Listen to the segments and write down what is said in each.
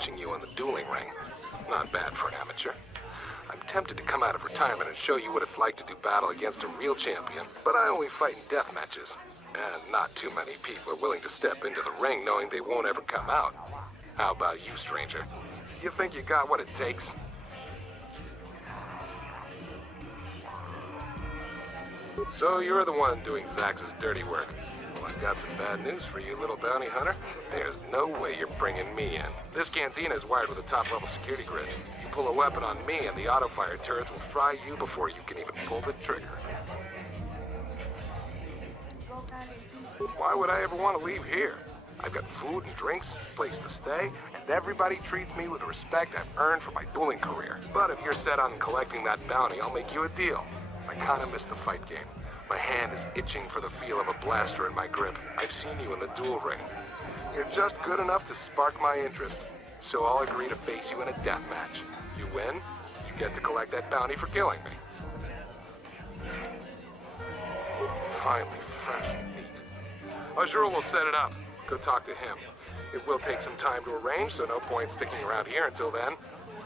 watching you in the dueling ring. Not bad for an amateur. I'm tempted to come out of retirement and show you what it's like to do battle against a real champion, but I only fight in death matches. And not too many people are willing to step into the ring knowing they won't ever come out. How about you, stranger? You think you got what it takes? So you're the one doing Zax's dirty work. Well, I've got some bad news for you, little bounty hunter. There's no way you're bringing me in. This cantina is wired with a top-level security grid. You pull a weapon on me and the auto-fire turrets will fry you before you can even pull the trigger. Why would I ever want to leave here? I've got food and drinks, place to stay, and everybody treats me with the respect I've earned for my dueling career. But if you're set on collecting that bounty, I'll make you a deal. I kinda missed the fight game. My hand is itching for the feel of a blaster in my grip. I've seen you in the duel ring. You're just good enough to spark my interest. So I'll agree to face you in a death match. You win, you get to collect that bounty for killing me. Finally, fresh and neat. Azul will set it up. Go talk to him. It will take some time to arrange, so no point sticking around here until then.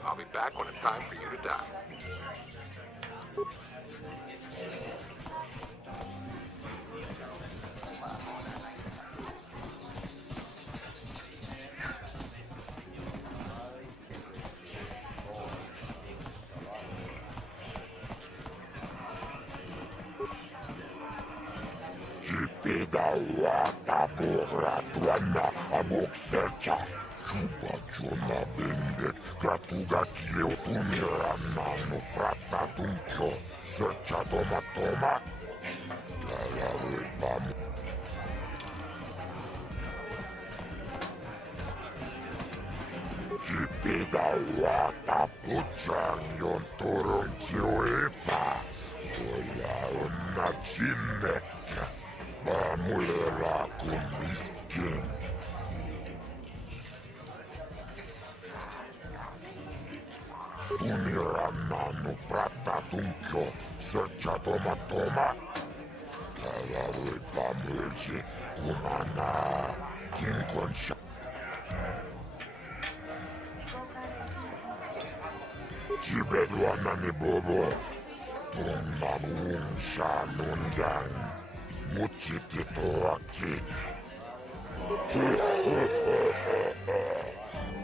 I'll be back when it's time for you to die. Pidawata buratuana aboksercha. Chupa chona bendek kratuga kileo tumiranano pratatuncho. Sercha toma. Talavipam. Pidawata puchanyon turun chiwepa. Wala una chineka. Mulera con miskin. Tumiranano pratatuncho, sercha toma. Kalawi pamulji, kumana, kinkonsha. Chibedwana ni bobo, tumamung shanungang. Muchitito aquí.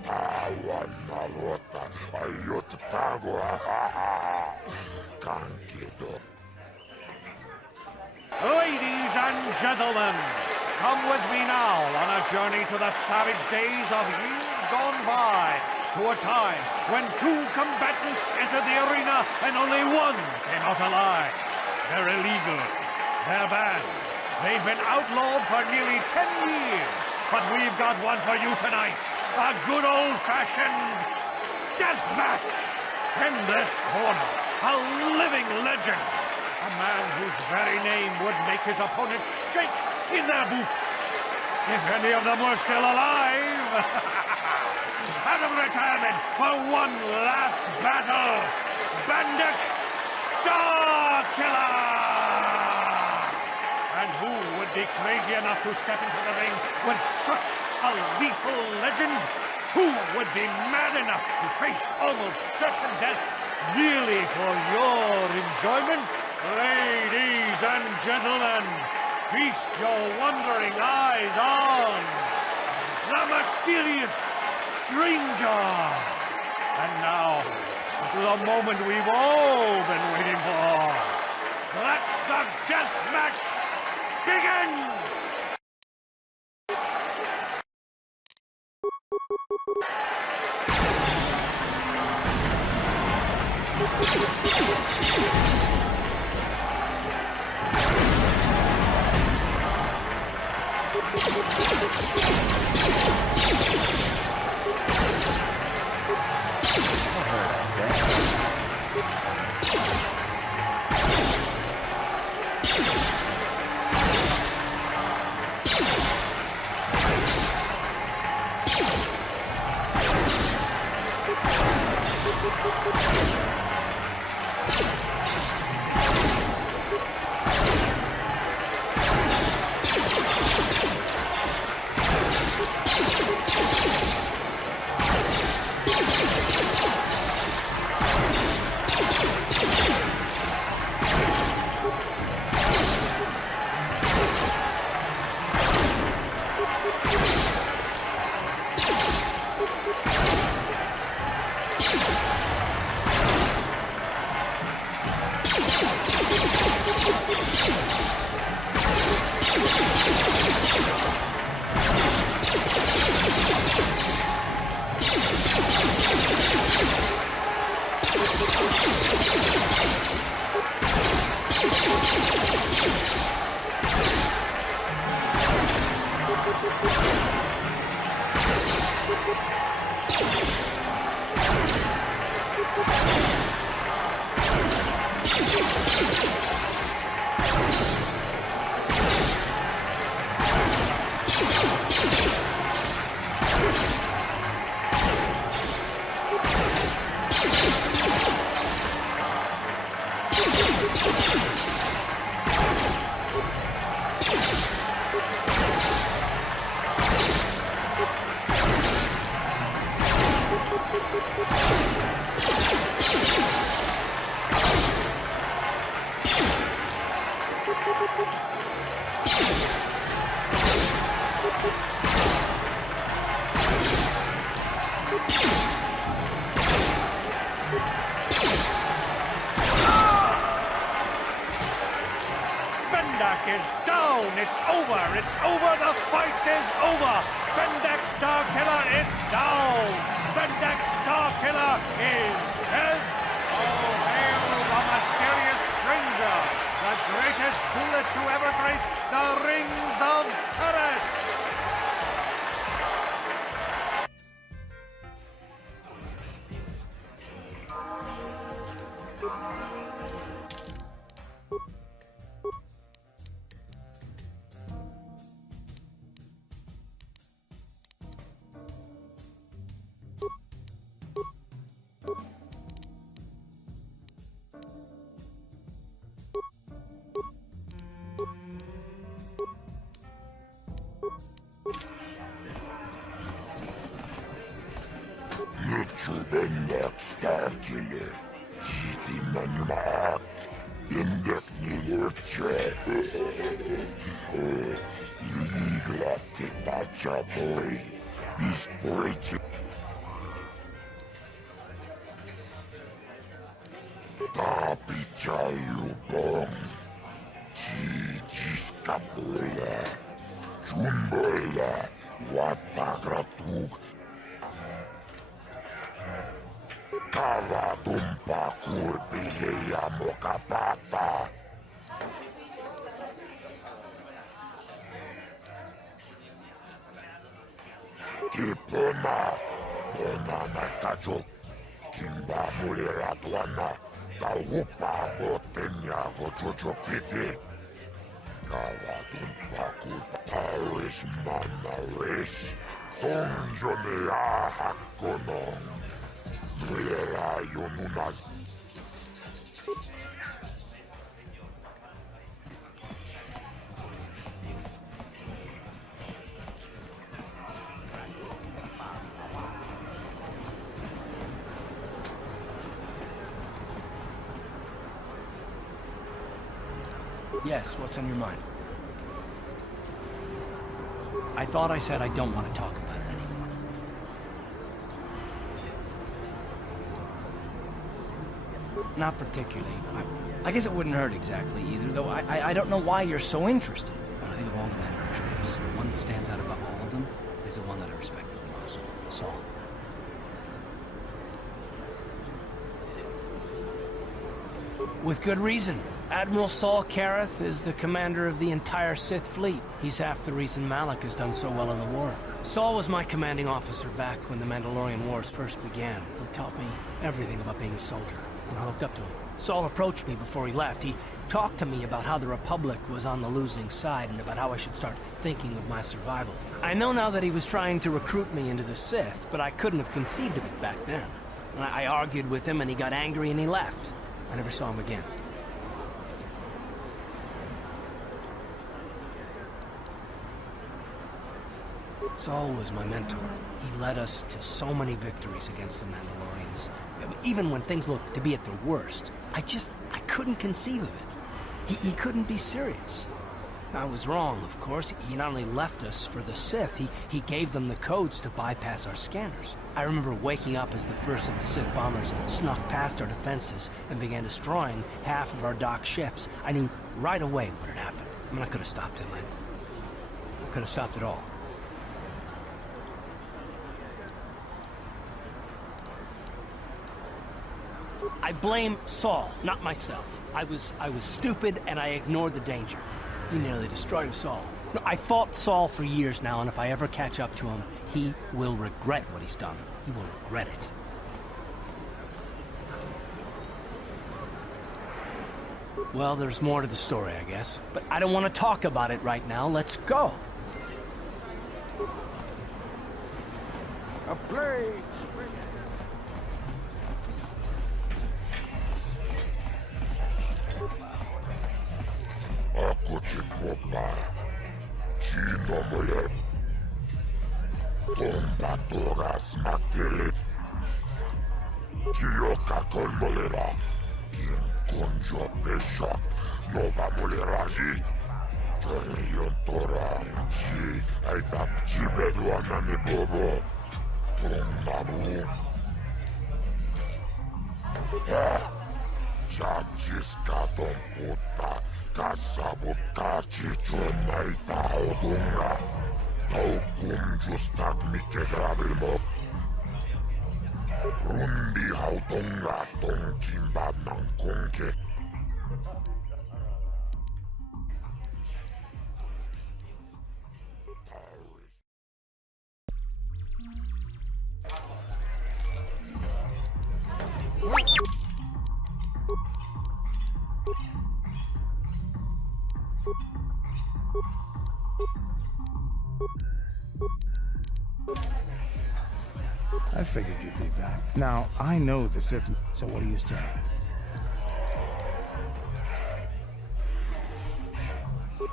Tawan nalota, ayot tago. Kankido. Ladies and gentlemen, come with me now on a journey to the savage days of years gone by, to a time when two combatants entered the arena and only one came out alive. They're illegal. They're banned. They've been outlawed for nearly 10 years. But we've got one for you tonight. A good old-fashioned death match. In this corner, a living legend. A man whose very name would make his opponents shake in their boots. If any of them were still alive. Out of retirement for one last battle. Bandit Starkiller! And who would be crazy enough to step into the ring with such a lethal legend? Who would be mad enough to face almost certain death merely for your enjoyment? Ladies and gentlemen, feast your wondering eyes on the mysterious stranger. And now, the moment we've all been waiting for. Let the death match begin! Bendak is down! It's over! It's over! The fight is over! Bendak Starkiller is down! Bendak Starkiller is dead! Oh, hail the mysterious stranger! The greatest duelist to ever grace the rings of Terrace! Bendak Starkiller. Jiti Manumak. Bendak Nilurche. Ligla Tetacha Boy. Bisporche. Tapichayu Bong. Jijiskabola. Jumbola. Watagratug. Kava tumpa kurpille ja mokapapa. Kipona, onana kajo, kimba mulera tuana, taupa botenya gojojo piti. Kava tumpa kurpa, tauis manauis, tonjone ahakonong. Mulera yonunas. Yes, what's on your mind? I thought I said I don't want to talk about it anymore. Not particularly. I guess it wouldn't hurt exactly either, though I don't know why you're so interested. When I think of all the men who are traitors, the one that stands out above all of them is the one that I respected the most, Saul. With good reason. Admiral Saul Kareth is the commander of the entire Sith fleet. He's half the reason Malak has done so well in the war. Saul was my commanding officer back when the Mandalorian Wars first began. He taught me everything about being a soldier, and I looked up to him. Saul approached me before he left. He talked to me about how the Republic was on the losing side and about how I should start thinking of my survival. I know now that he was trying to recruit me into the Sith, but I couldn't have conceived of it back then. I argued with him and he got angry and he left. I never saw him again. Saul was my mentor. He led us to so many victories against the Mandalorians. Even when things looked to be at their worst, I couldn't conceive of it. He couldn't be serious. I was wrong, of course. He not only left us for the Sith, he gave them the codes to bypass our scanners. I remember waking up as the first of the Sith bombers snuck past our defenses and began destroying half of our docked ships. I knew right away what had happened. I mean, I could have stopped it, Lynn. I could have stopped it all. I blame Saul, not myself. I was stupid and I ignored the danger. He nearly destroyed us all. No, I fought Saul for years now, and if I ever catch up to him, he will regret what he's done. He will regret it. Well, there's more to the story, I guess. But I don't want to talk about it right now. Let's go. A plague! Ako ci kopa. Chino mole. Tomba tora smaktelit. Chioka kon molera. Kien konjo pesha. Nova mulheragi. Jorion torangi. Ai tak jibeduana ni bobo. Tong namu. Jajis katong puta. Kasabotaji chonai tao dunga. Tau kum justak mikegrabil mo. Rundi hautonga tong kimba ng kongke. I figured you'd be back. Now, I know the Sith, so what do you say?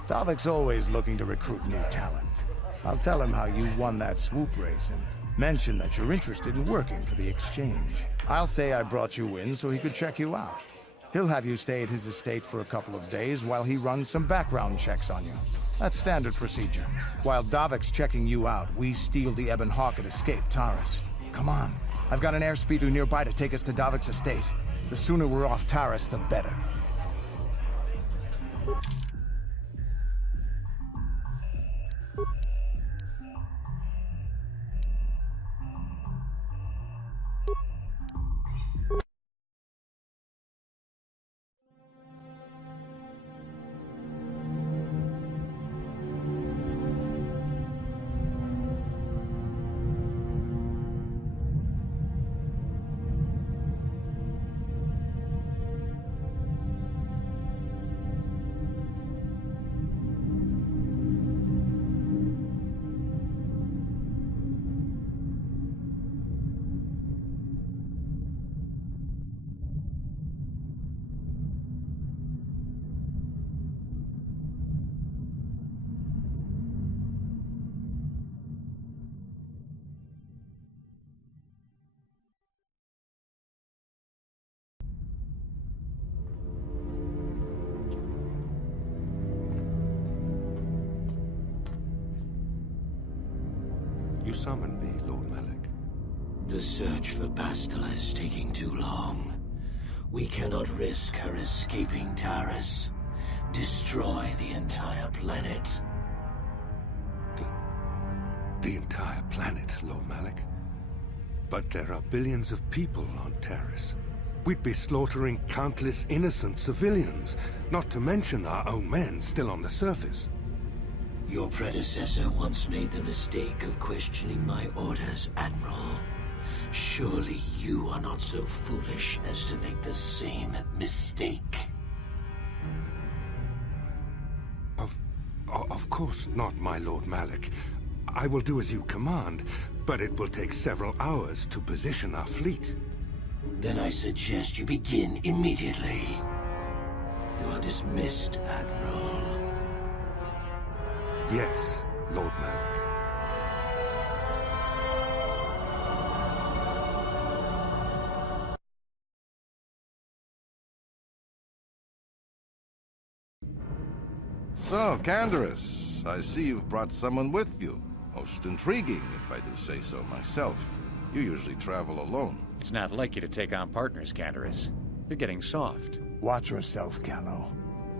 Davik's always looking to recruit new talent. I'll tell him how you won that swoop race and mention that you're interested in working for the Exchange. I'll say I brought you in so he could check you out. He'll have you stay at his estate for a couple of days while he runs some background checks on you. That's standard procedure. While Davik's checking you out, we steal the Ebon Hawk and escape Taris. Come on. I've got an airspeeder nearby to take us to Davik's estate. The sooner we're off Taris, the better. You summoned me, Lord Malak. The search for Bastila is taking too long. We cannot risk her escaping Taris. Destroy the entire planet. The entire planet, Lord Malak? But there are billions of people on Taris. We'd be slaughtering countless innocent civilians, not to mention our own men still on the surface. Your predecessor once made the mistake of questioning my orders, Admiral. Surely you are not so foolish as to make the same mistake. Of course not, my Lord Malak. I will do as you command, but it will take several hours to position our fleet. Then I suggest you begin immediately. You are dismissed, Admiral. Yes, Lord Malak. So, Canderous, I see you've brought someone with you. Most intriguing, if I do say so myself. You usually travel alone. It's not like you to take on partners, Canderous. You're getting soft. Watch yourself, Callow.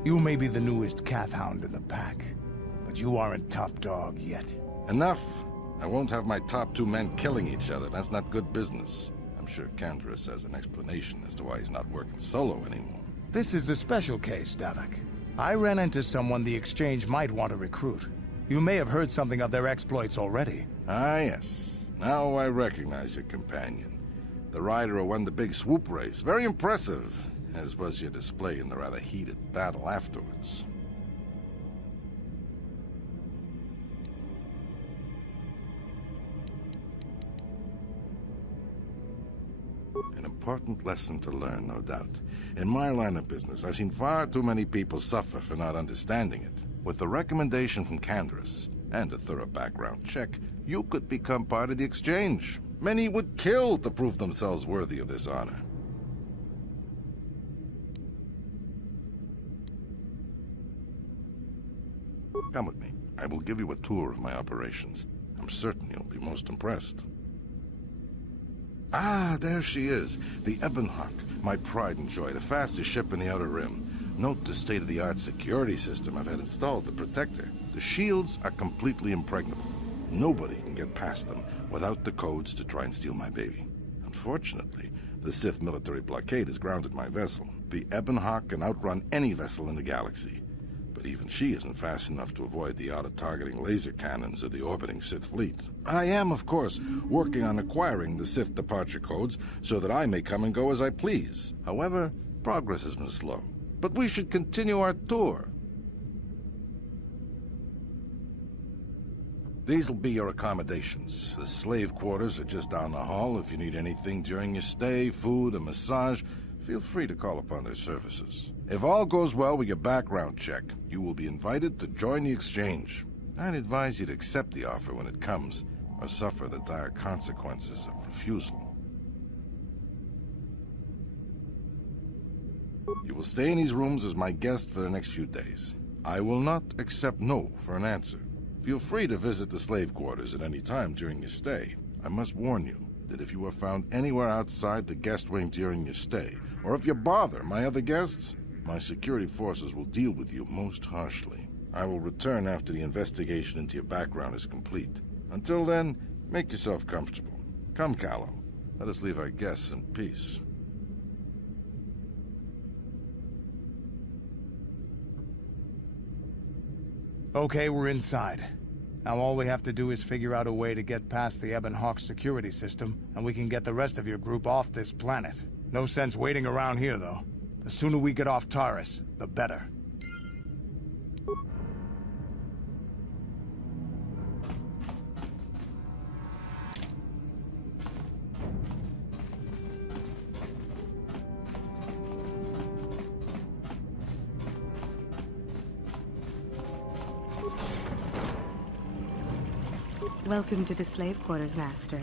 You may be the newest Cathhound in the pack, but you aren't top dog yet. Enough! I won't have my top two men killing each other. That's not good business. I'm sure Canderous has an explanation as to why he's not working solo anymore. This is a special case, Davik. I ran into someone the Exchange might want to recruit. You may have heard something of their exploits already. Ah, yes. Now I recognize your companion. The rider who won the big swoop race. Very impressive, as was your display in the rather heated battle afterwards. An important lesson to learn, no doubt. In my line of business, I've seen far too many people suffer for not understanding it. With the recommendation from Canderous and a thorough background check, you could become part of the Exchange. Many would kill to prove themselves worthy of this honor. Come with me. I will give you a tour of my operations. I'm certain you'll be most impressed. Ah, there she is. The Ebonhawk, my pride and joy, the fastest ship in the Outer Rim. Note the state-of-the-art security system I've had installed to protect her. The shields are completely impregnable. Nobody can get past them without the codes to try and steal my baby. Unfortunately, the Sith military blockade has grounded my vessel. The Ebonhawk can outrun any vessel in the galaxy. But even she isn't fast enough to avoid the auto-targeting laser cannons of the orbiting Sith fleet. I am, of course, working on acquiring the Sith departure codes so that I may come and go as I please. However, progress has been slow. But we should continue our tour. These will be your accommodations. The slave quarters are just down the hall. If you need anything during your stay, food, a massage, feel free to call upon their services. If all goes well with your background check, you will be invited to join the exchange. I'd advise you to accept the offer when it comes, or suffer the dire consequences of refusal. You will stay in these rooms as my guest for the next few days. I will not accept no for an answer. Feel free to visit the slave quarters at any time during your stay. I must warn you that if you are found anywhere outside the guest wing during your stay, or if you bother my other guests, my security forces will deal with you most harshly. I will return after the investigation into your background is complete. Until then, make yourself comfortable. Come, Callow. Let us leave our guests in peace. Okay, we're inside. Now all we have to do is figure out a way to get past the Ebonhawk security system, and we can get the rest of your group off this planet. No sense waiting around here, though. The sooner we get off Taurus, the better. Welcome to the slave quarters, Master.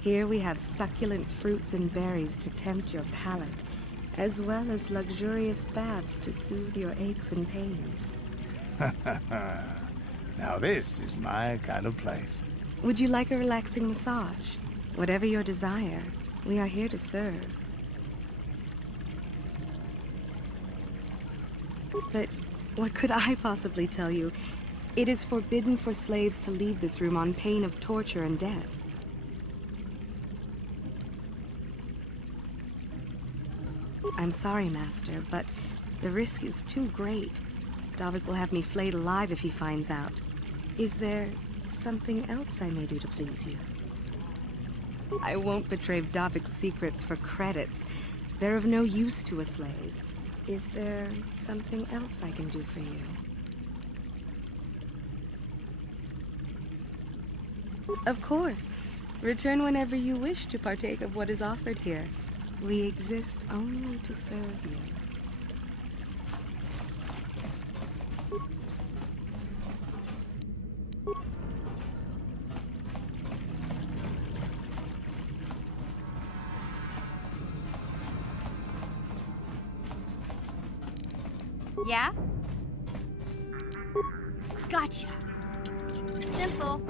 Here we have succulent fruits and berries to tempt your palate, as well as luxurious baths to soothe your aches and pains. Now this is my kind of place. Would you like a relaxing massage? Whatever your desire, we are here to serve. But what could I possibly tell you? It is forbidden for slaves to leave this room on pain of torture and death. I'm sorry, Master, but the risk is too great. Davik will have me flayed alive if he finds out. Is there something else I may do to please you? I won't betray Davik's secrets for credits. They're of no use to a slave. Is there something else I can do for you? Of course. Return whenever you wish to partake of what is offered here. We exist only to serve you. Yeah? Gotcha. Simple.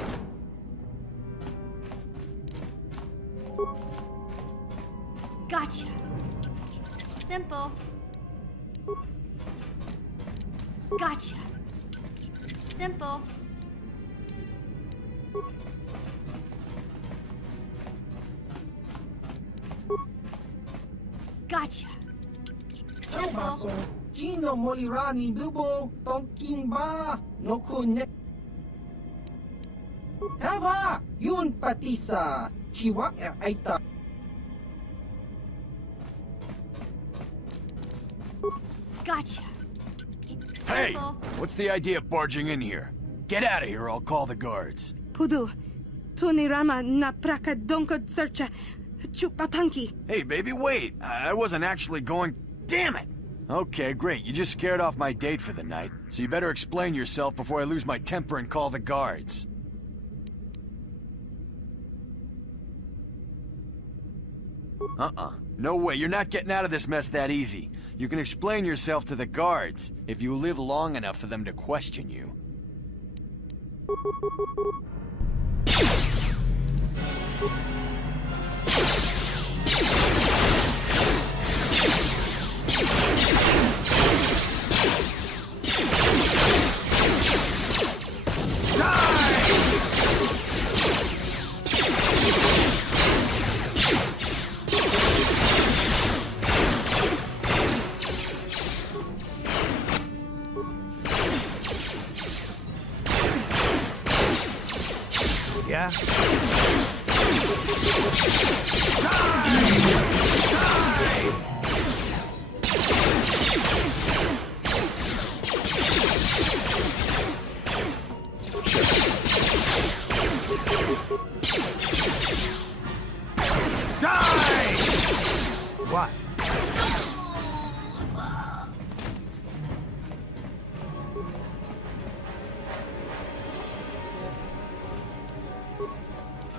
Gotcha. Simple. Gotcha. Simple. Gotcha. Simple. Gino Molirani Bubo Tonking Ba no Kunet. Hava Yun Patisa Chiwak Aita. Gotcha. Hey! What's the idea of barging in here? Get out of here or I'll call the guards. Pudu, Tunirama na praka donko searcha chupapanki. Hey, baby, wait! I wasn't actually going... Damn it! Okay, great. You just scared off my date for the night. So you better explain yourself before I lose my temper and call the guards. No way, you're not getting out of this mess that easy. You can explain yourself to the guards, if you live long enough for them to question you. Yeah? What?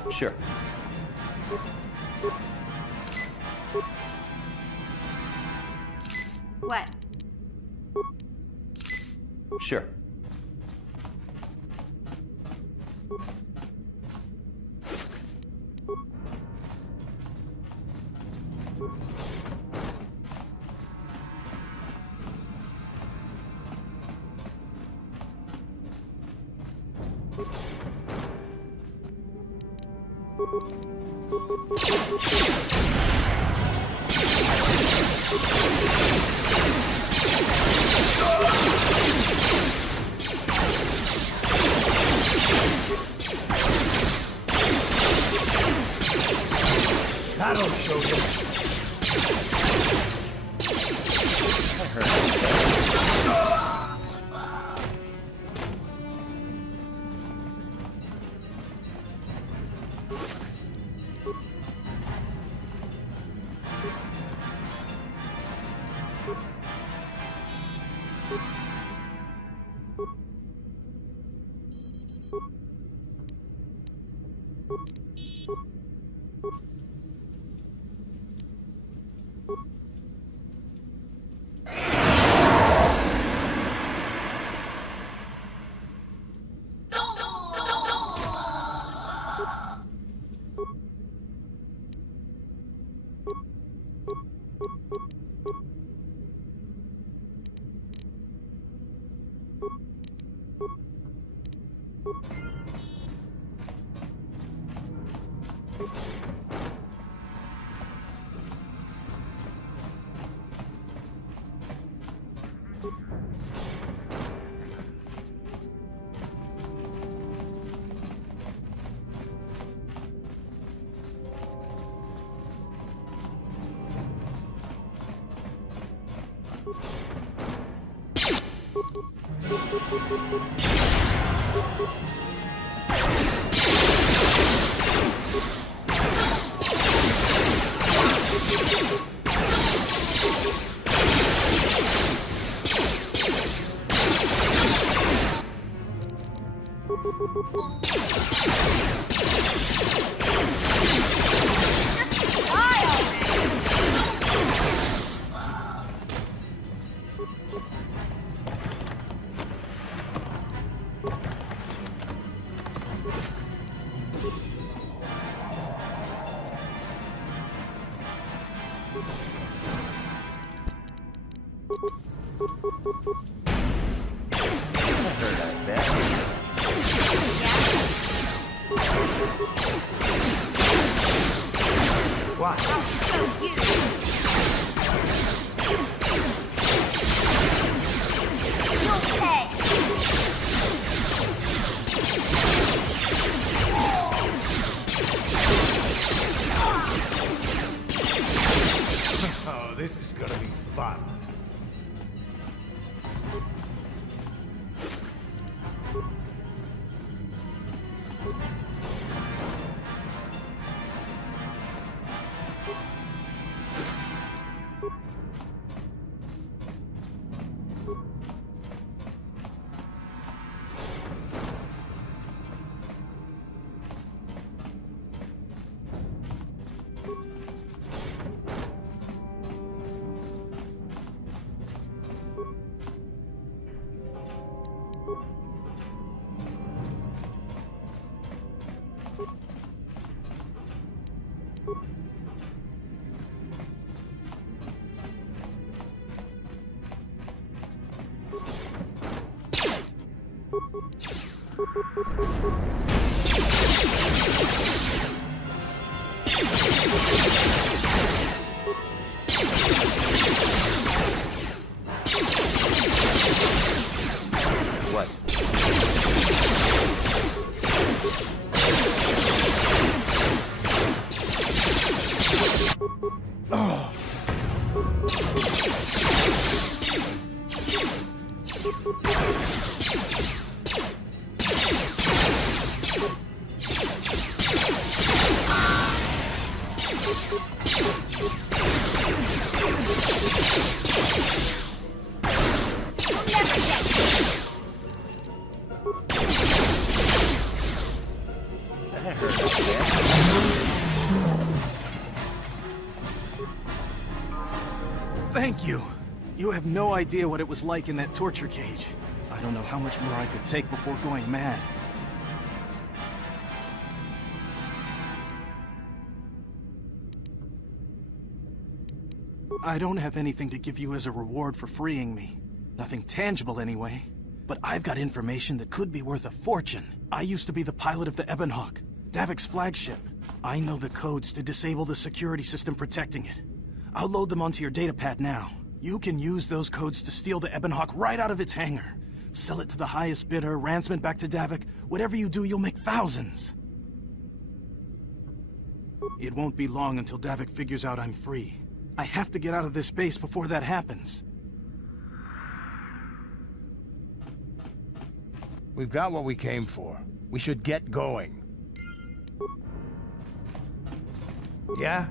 Sure. What? Sure. That'll show you. Oh, this is gonna be fun. What? Oh. Thank you. You have no idea what it was like in that torture cage. I don't know how much more I could take before going mad. I don't have anything to give you as a reward for freeing me. Nothing tangible anyway. But I've got information that could be worth a fortune. I used to be the pilot of the Ebonhawk, Davik's flagship. I know the codes to disable the security system protecting it. I'll load them onto your datapad now. You can use those codes to steal the Ebonhawk right out of its hangar. Sell it to the highest bidder, ransom it back to Davik. Whatever you do, you'll make thousands. It won't be long until Davik figures out I'm free. I have to get out of this base before that happens. We've got what we came for. We should get going. Yeah?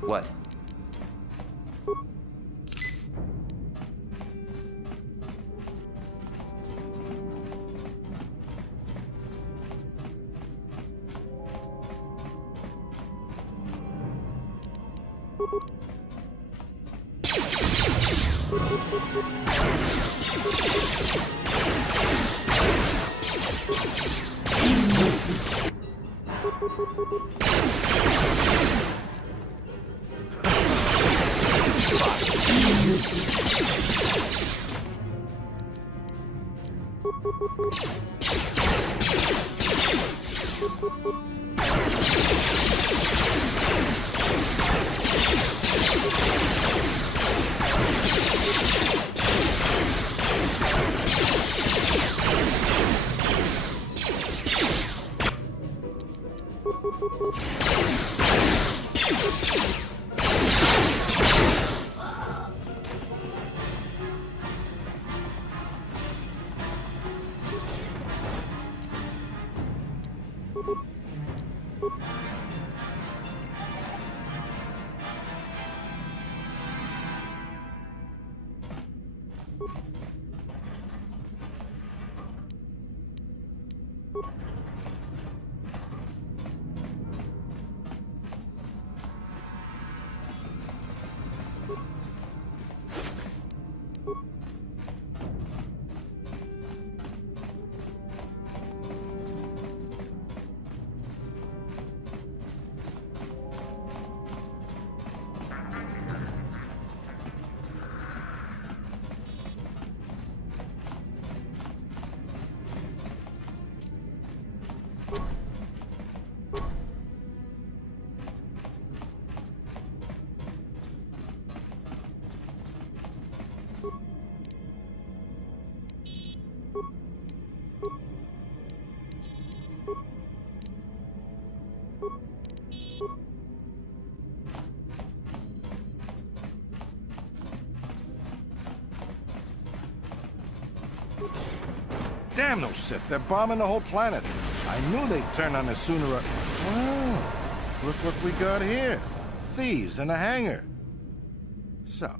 What? Damn those Sith, they're bombing the whole planet. I knew they'd turn on us sooner or... Wow, look what we got here. Thieves in a hangar. So,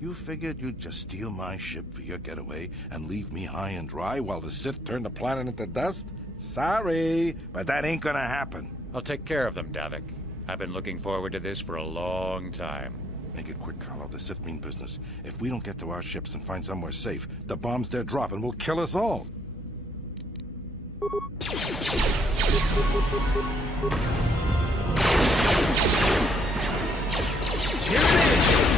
you figured you'd just steal my ship for your getaway and leave me high and dry while the Sith turn the planet into dust? Sorry, but that ain't gonna happen. I'll take care of them, Davik. I've been looking forward to this for a long time. Make it quick, Carlo. The Sith mean business. If we don't get to our ships and find somewhere safe, the bombs they're dropping will kill us all. Here it is!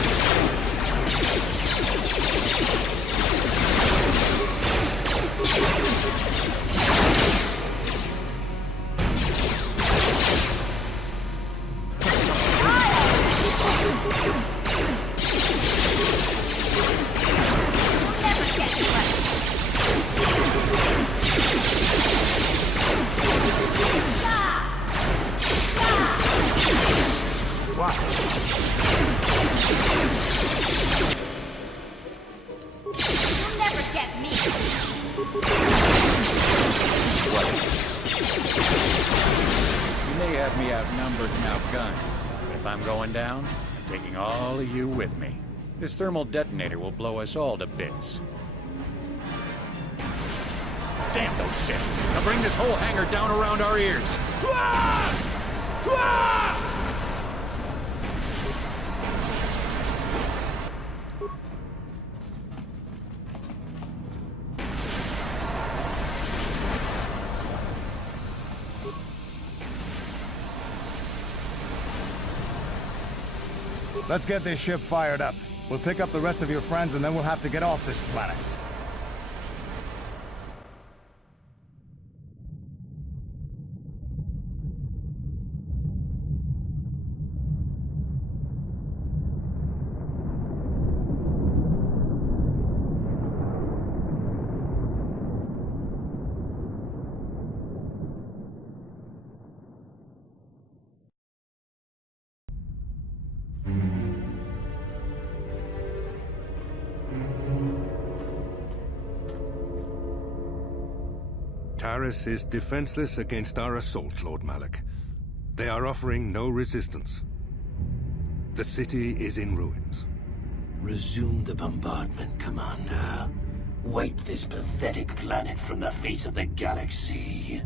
Down, I'm taking all of you with me. This thermal detonator will blow us all to bits. Damn those Sith! Now bring this whole hangar down around our ears! Let's get this ship fired up. We'll pick up the rest of your friends and then we'll have to get off this planet. Taris is defenseless against our assault, Lord Malak. They are offering no resistance. The city is in ruins. Resume the bombardment, Commander. Wipe this pathetic planet from the face of the galaxy.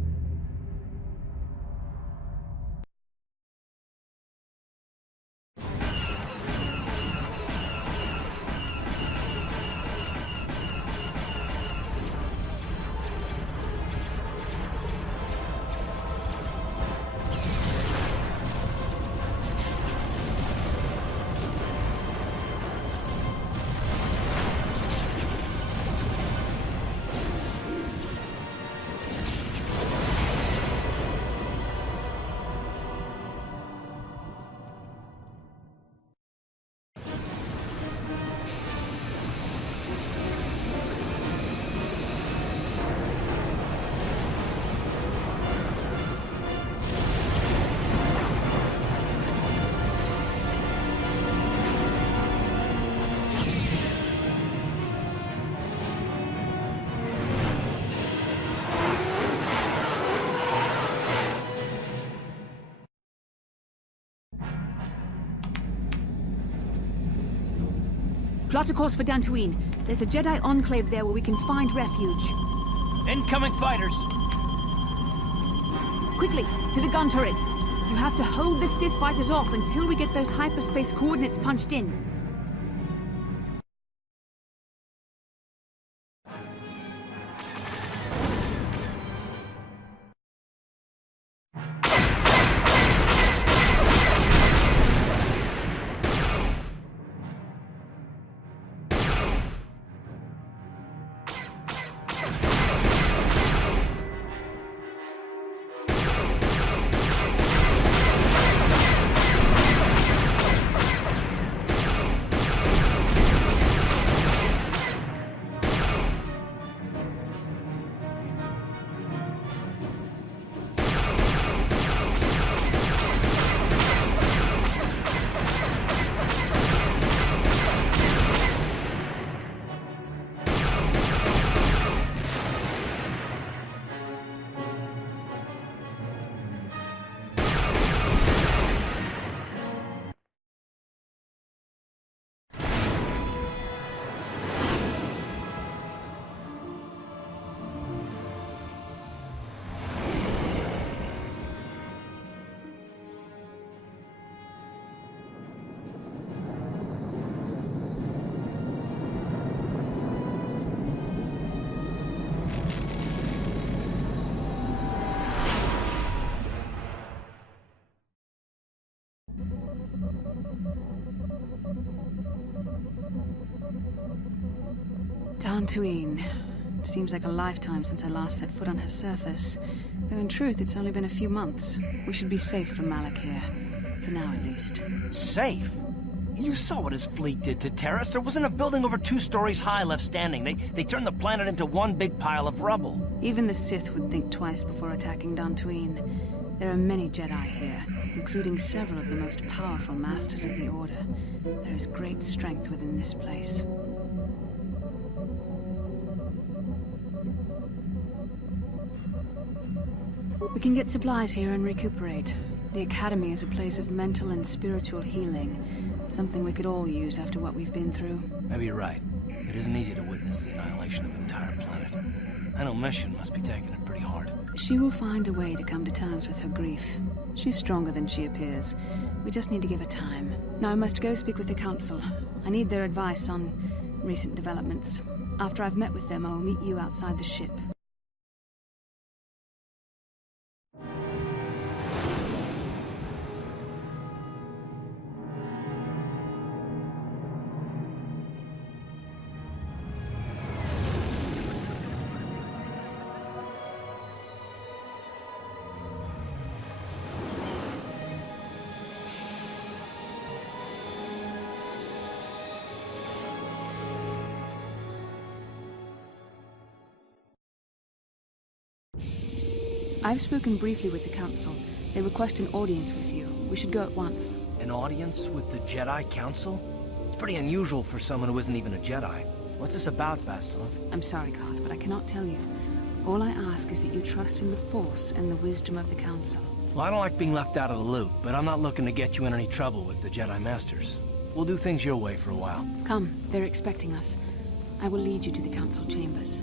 Plot a course for Dantooine. There's a Jedi enclave there where we can find refuge. Incoming fighters! Quickly, to the gun turrets. You have to hold the Sith fighters off until we get those hyperspace coordinates punched in. Dantooine. Seems like a lifetime since I last set foot on her surface. Though in truth, it's only been a few months. We should be safe from Malik here. For now, at least. Safe? You saw what his fleet did to Terrace. There wasn't a building over 2 stories high left standing. They turned the planet into one big pile of rubble. Even the Sith would think twice before attacking Dantooine. There are many Jedi here, including several of the most powerful masters of the Order. There is great strength within this place. We can get supplies here and recuperate. The Academy is a place of mental and spiritual healing. Something we could all use after what we've been through. Maybe you're right. It isn't easy to witness the annihilation of an entire planet. I know Mission must be taking it pretty hard. She will find a way to come to terms with her grief. She's stronger than she appears. We just need to give her time. Now I must go speak with the Council. I need their advice on recent developments. After I've met with them, I will meet you outside the ship. I've spoken briefly with the Council. They request an audience with you. We should go at once. An audience with the Jedi Council? It's pretty unusual for someone who isn't even a Jedi. What's this about, Bastila? I'm sorry, Carth, but I cannot tell you. All I ask is that you trust in the Force and the wisdom of the Council. Well, I don't like being left out of the loop, but I'm not looking to get you in any trouble with the Jedi Masters. We'll do things your way for a while. Come, they're expecting us. I will lead you to the Council chambers.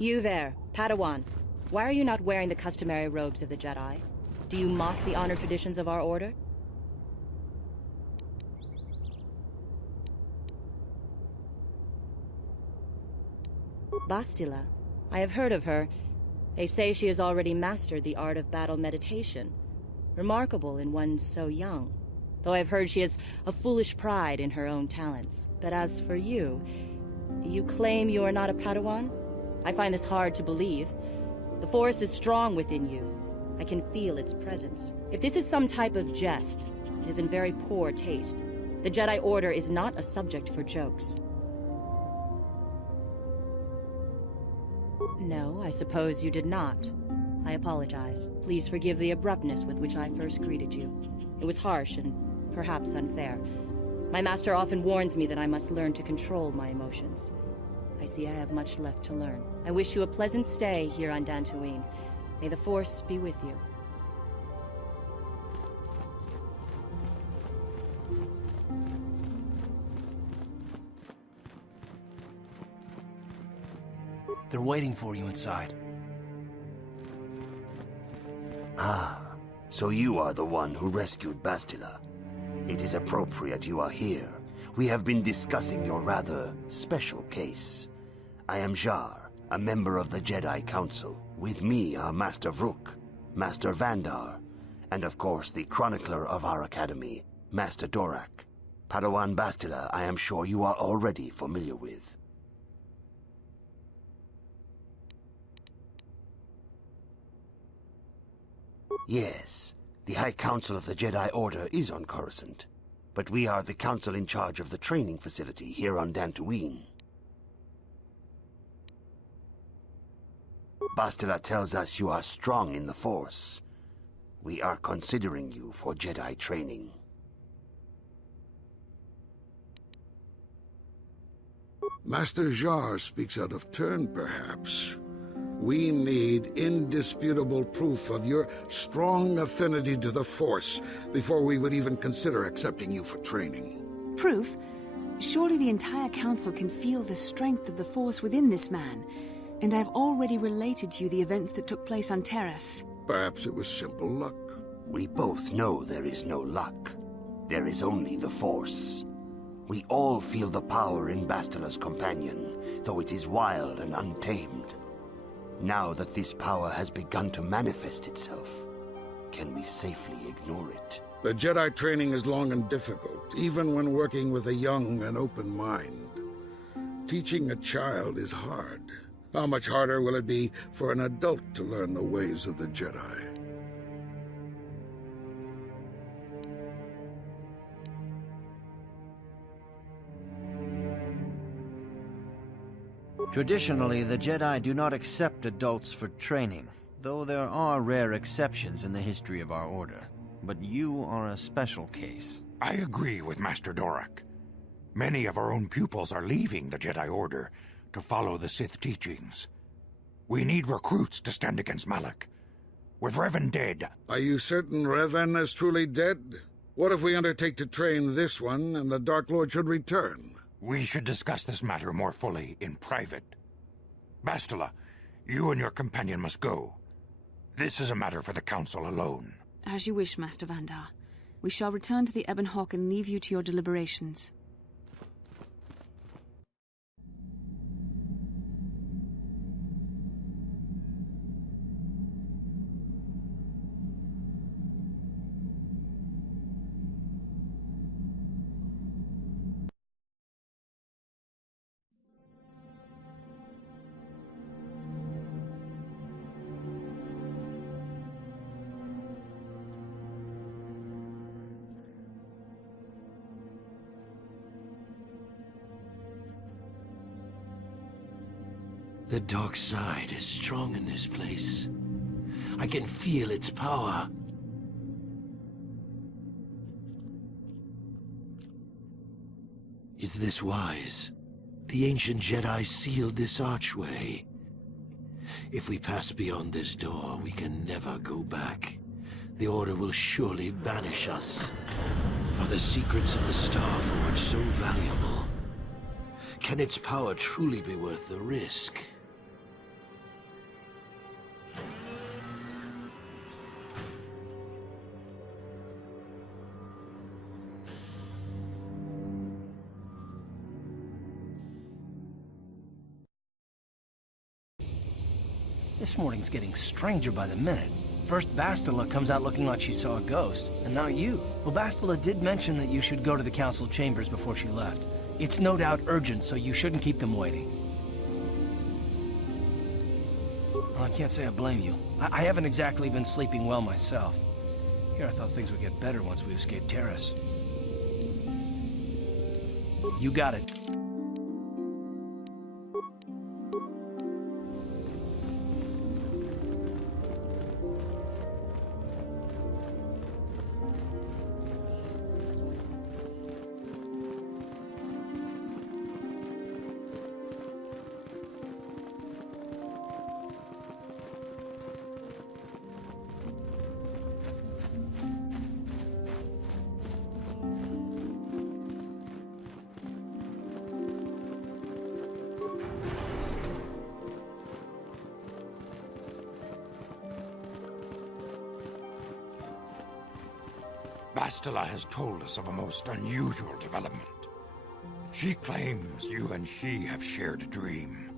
You there, Padawan. Why are you not wearing the customary robes of the Jedi? Do you mock the honor traditions of our order? Bastila. I have heard of her. They say she has already mastered the art of battle meditation. Remarkable in one so young. Though I've heard she has a foolish pride in her own talents. But as for you, you claim you are not a Padawan? I find this hard to believe. The Force is strong within you. I can feel its presence. If this is some type of jest, it is in very poor taste. The Jedi Order is not a subject for jokes. No, I suppose you did not. I apologize. Please forgive the abruptness with which I first greeted you. It was harsh and perhaps unfair. My master often warns me that I must learn to control my emotions. I see I have much left to learn. I wish you a pleasant stay here on Dantooine. May the Force be with you. They're waiting for you inside. Ah, so you are the one who rescued Bastila. It is appropriate you are here. We have been discussing your rather special case. I am Jar, a member of the Jedi Council. With me are Master Vrook, Master Vandar, and of course the chronicler of our academy, Master Dorak. Padawan Bastila, I am sure you are already familiar with. Yes, the High Council of the Jedi Order is on Coruscant, but we are the council in charge of the training facility here on Dantooine. Bastila tells us you are strong in the Force. We are considering you for Jedi training. Master Jar speaks out of turn, perhaps. We need indisputable proof of your strong affinity to the Force before we would even consider accepting you for training. Proof? Surely the entire Council can feel the strength of the Force within this man. And I've already related to you the events that took place on Terrace. Perhaps it was simple luck. We both know there is no luck. There is only the Force. We all feel the power in Bastila's companion, though it is wild and untamed. Now that this power has begun to manifest itself, can we safely ignore it? The Jedi training is long and difficult, even when working with a young and open mind. Teaching a child is hard. How much harder will it be for an adult to learn the ways of the Jedi? Traditionally, the Jedi do not accept adults for training, though there are rare exceptions in the history of our order. But you are a special case. I agree with Master Dorak. Many of our own pupils are leaving the Jedi Order to follow the Sith teachings. We need recruits to stand against Malak. With Revan dead... Are you certain Revan is truly dead? What if we undertake to train this one and the Dark Lord should return? We should discuss this matter more fully in private. Bastila, you and your companion must go. This is a matter for the Council alone. As you wish, Master Vandar. We shall return to the Ebon Hawk and leave you to your deliberations. The dark side is strong in this place. I can feel its power. Is this wise? The ancient Jedi sealed this archway. If we pass beyond this door, we can never go back. The Order will surely banish us. Are the secrets of the Star Forge so valuable? Can its power truly be worth the risk? This morning's getting stranger by the minute. First Bastila comes out looking like she saw a ghost, and now you. Well, Bastila did mention that you should go to the council chambers before she left. It's no doubt urgent, so you shouldn't keep them waiting. Well, I can't say I blame you. I haven't exactly been sleeping well myself. Here I thought things would get better once we escaped Terrace. You got it. Bastila has told us of a most unusual development. She claims you and she have shared a dream.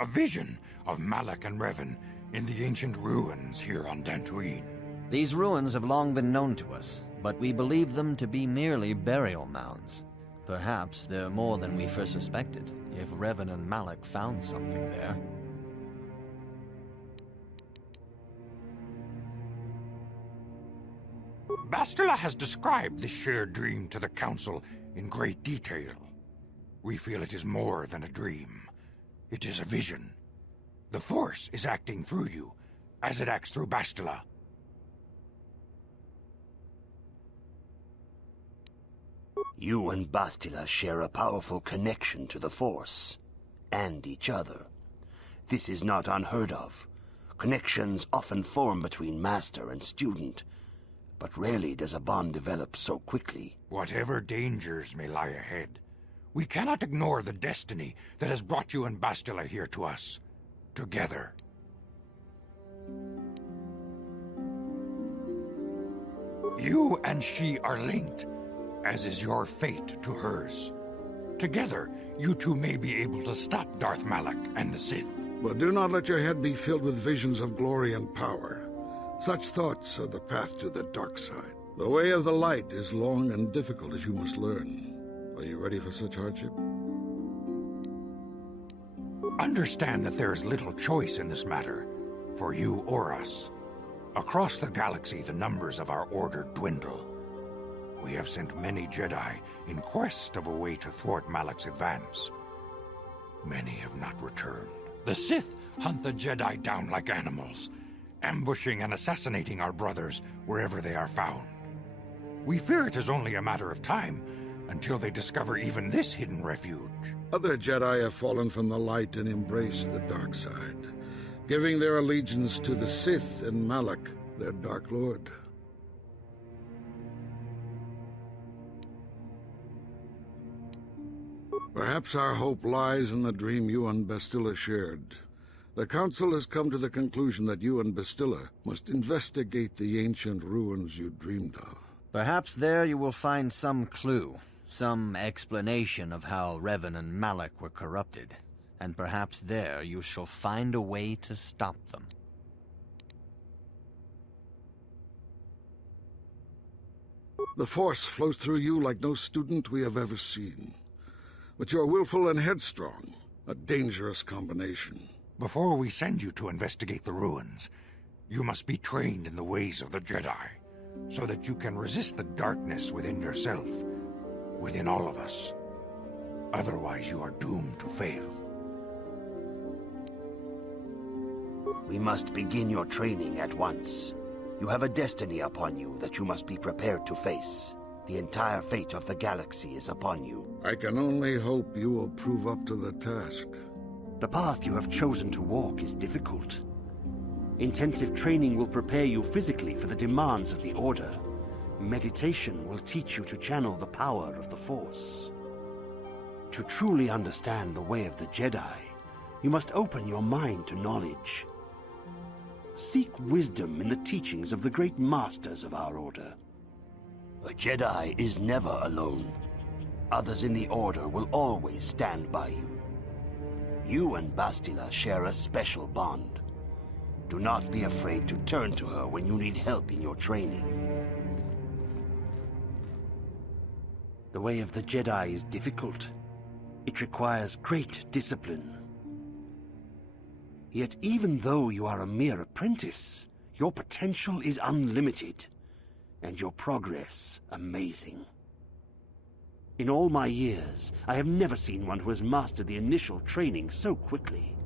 A vision of Malak and Revan in the ancient ruins here on Dantooine. These ruins have long been known to us, but we believe them to be merely burial mounds. Perhaps they're more than we first suspected, if Revan and Malak found something there. Bastila has described this shared dream to the Council in great detail. We feel it is more than a dream. It is a vision. The Force is acting through you, as it acts through Bastila. You and Bastila share a powerful connection to the Force, and each other. This is not unheard of. Connections often form between master and student, but rarely does a bond develop so quickly. Whatever dangers may lie ahead, we cannot ignore the destiny that has brought you and Bastila here to us, together. You and she are linked, as is your fate to hers. Together, you two may be able to stop Darth Malak and the Sith. But do not let your head be filled with visions of glory and power. Such thoughts are the path to the dark side. The way of the light is long and difficult, as you must learn. Are you ready for such hardship? Understand that there is little choice in this matter, for you or us. Across the galaxy, the numbers of our order dwindle. We have sent many Jedi in quest of a way to thwart Malak's advance. Many have not returned. The Sith hunt the Jedi down like animals, ambushing and assassinating our brothers wherever they are found. We fear it is only a matter of time until they discover even this hidden refuge. Other Jedi have fallen from the light and embraced the dark side, giving their allegiance to the Sith and Malak, their Dark Lord. Perhaps our hope lies in the dream you and Bastila shared. The Council has come to the conclusion that you and Bastila must investigate the ancient ruins you dreamed of. Perhaps there you will find some clue, some explanation of how Revan and Malak were corrupted. And perhaps there you shall find a way to stop them. The Force flows through you like no student we have ever seen. But you're willful and headstrong, a dangerous combination. Before we send you to investigate the ruins, you must be trained in the ways of the Jedi, so that you can resist the darkness within yourself, within all of us. Otherwise, you are doomed to fail. We must begin your training at once. You have a destiny upon you that you must be prepared to face. The entire fate of the galaxy is upon you. I can only hope you will prove up to the task. The path you have chosen to walk is difficult. Intensive training will prepare you physically for the demands of the Order. Meditation will teach you to channel the power of the Force. To truly understand the way of the Jedi, you must open your mind to knowledge. Seek wisdom in the teachings of the great masters of our Order. A Jedi is never alone. Others in the Order will always stand by you. You and Bastila share a special bond. Do not be afraid to turn to her when you need help in your training. The way of the Jedi is difficult. It requires great discipline. Yet even though you are a mere apprentice, your potential is unlimited, and your progress amazing. In all my years, I have never seen one who has mastered the initial training so quickly.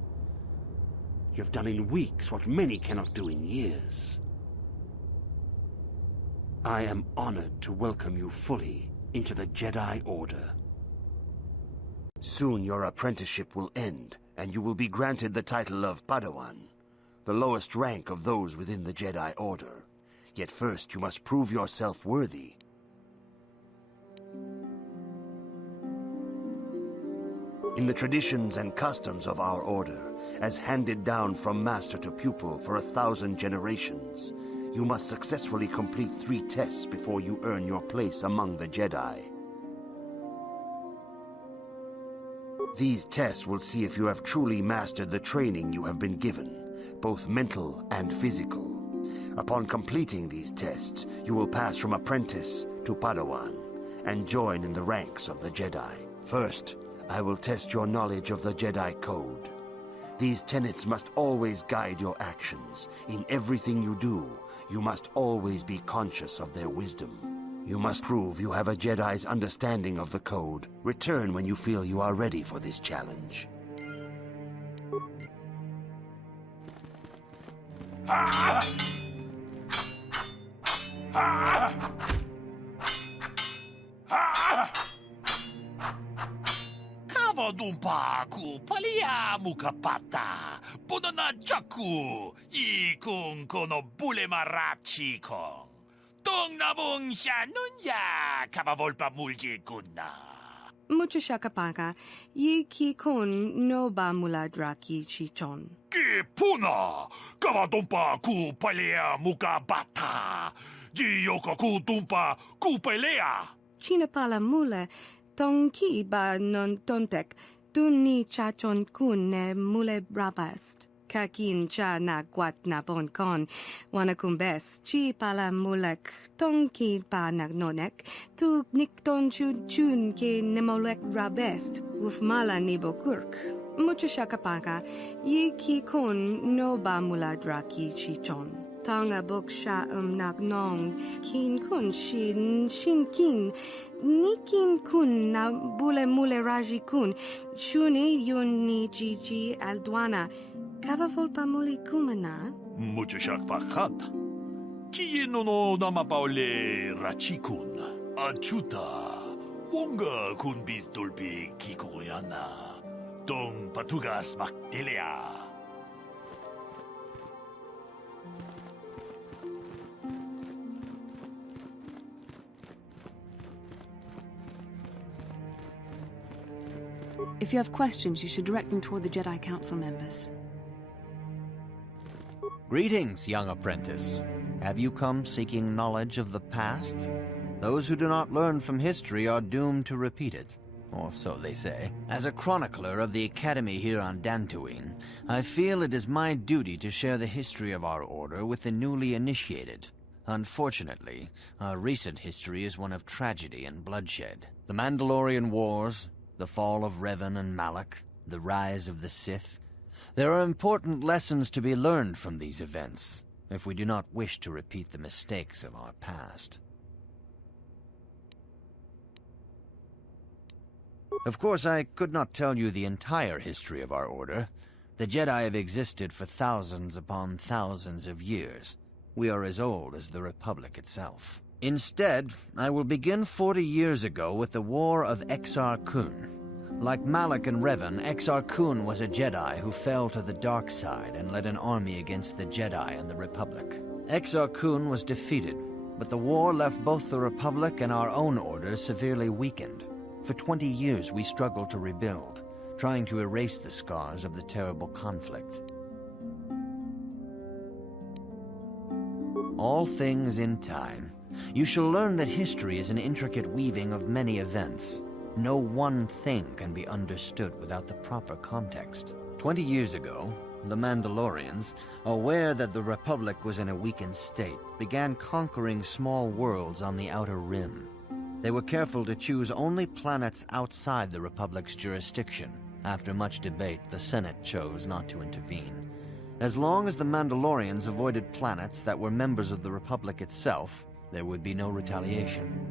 You have done in weeks what many cannot do in years. I am honored to welcome you fully into the Jedi Order. Soon your apprenticeship will end, and you will be granted the title of Padawan, the lowest rank of those within the Jedi Order. Yet first you must prove yourself worthy. In the traditions and customs of our Order, as handed down from master to pupil for 1,000 generations, you must successfully complete 3 tests before you earn your place among the Jedi. These tests will see if you have truly mastered the training you have been given, both mental and physical. Upon completing these tests, you will pass from apprentice to Padawan, and join in the ranks of the Jedi. First, I will test your knowledge of the Jedi Code. These tenets must always guide your actions. In everything you do, you must always be conscious of their wisdom. You must prove you have a Jedi's understanding of the Code. Return when you feel you are ready for this challenge. Kavadumpa ku palia mukapata. Punana chaku. Ikung kono bule marachi ko. Tung nabung siya nunya. Kavavolpa mulji kunna. Mucho shakapaka, yi ki kon no ba muladraki chichon. Ki puna. Kavadumpa ku palia mukabata. Ji yoka ku tumpa ku pelea. China pala mule, tong ki ba non tontek, dun ni chachon kun ne mule brabast. Kakin cha na guat na bon kon, wana kumbes, chi pala mulek, tong ki pa nagnonek, tu nik ton chun chun ki nemolek rabest, uf mala nibo kurk. Mucho shakapaka, yi ki kon no ba muladra ki chichon. Tanga bok sha nagnong, kin kun shin kin, nikin kun na bule mule raji kun, chuni yun ni jiji aldwana, kava volpa muli kumana? Mucho shakpakanta. Kiye no namapaole rachikun. Achuta. Wonga kun bis dolpi kikoyana. Dong patugas maktelea. If you have questions, you should direct them toward the Jedi Council members. Greetings, young apprentice. Have you come seeking knowledge of the past? Those who do not learn from history are doomed to repeat it, or so they say. As a chronicler of the Academy here on Dantooine, I feel it is my duty to share the history of our order with the newly initiated. Unfortunately, our recent history is one of tragedy and bloodshed. The Mandalorian Wars, the fall of Revan and Malak, the rise of the Sith. There are important lessons to be learned from these events, if we do not wish to repeat the mistakes of our past. Of course, I could not tell you the entire history of our order. The Jedi have existed for thousands upon thousands of years. We are as old as the Republic itself. Instead, I will begin 40 years ago with the War of Exar Kun. Like Malak and Revan, Exar Kun was a Jedi who fell to the dark side and led an army against the Jedi and the Republic. Exar Kun was defeated, but the war left both the Republic and our own order severely weakened. For 20 years we struggled to rebuild, trying to erase the scars of the terrible conflict. All things in time. You shall learn that history is an intricate weaving of many events. No one thing can be understood without the proper context. 20 years ago, the Mandalorians, aware that the Republic was in a weakened state, began conquering small worlds on the Outer Rim. They were careful to choose only planets outside the Republic's jurisdiction. After much debate, the Senate chose not to intervene. As long as the Mandalorians avoided planets that were members of the Republic itself, there would be no retaliation.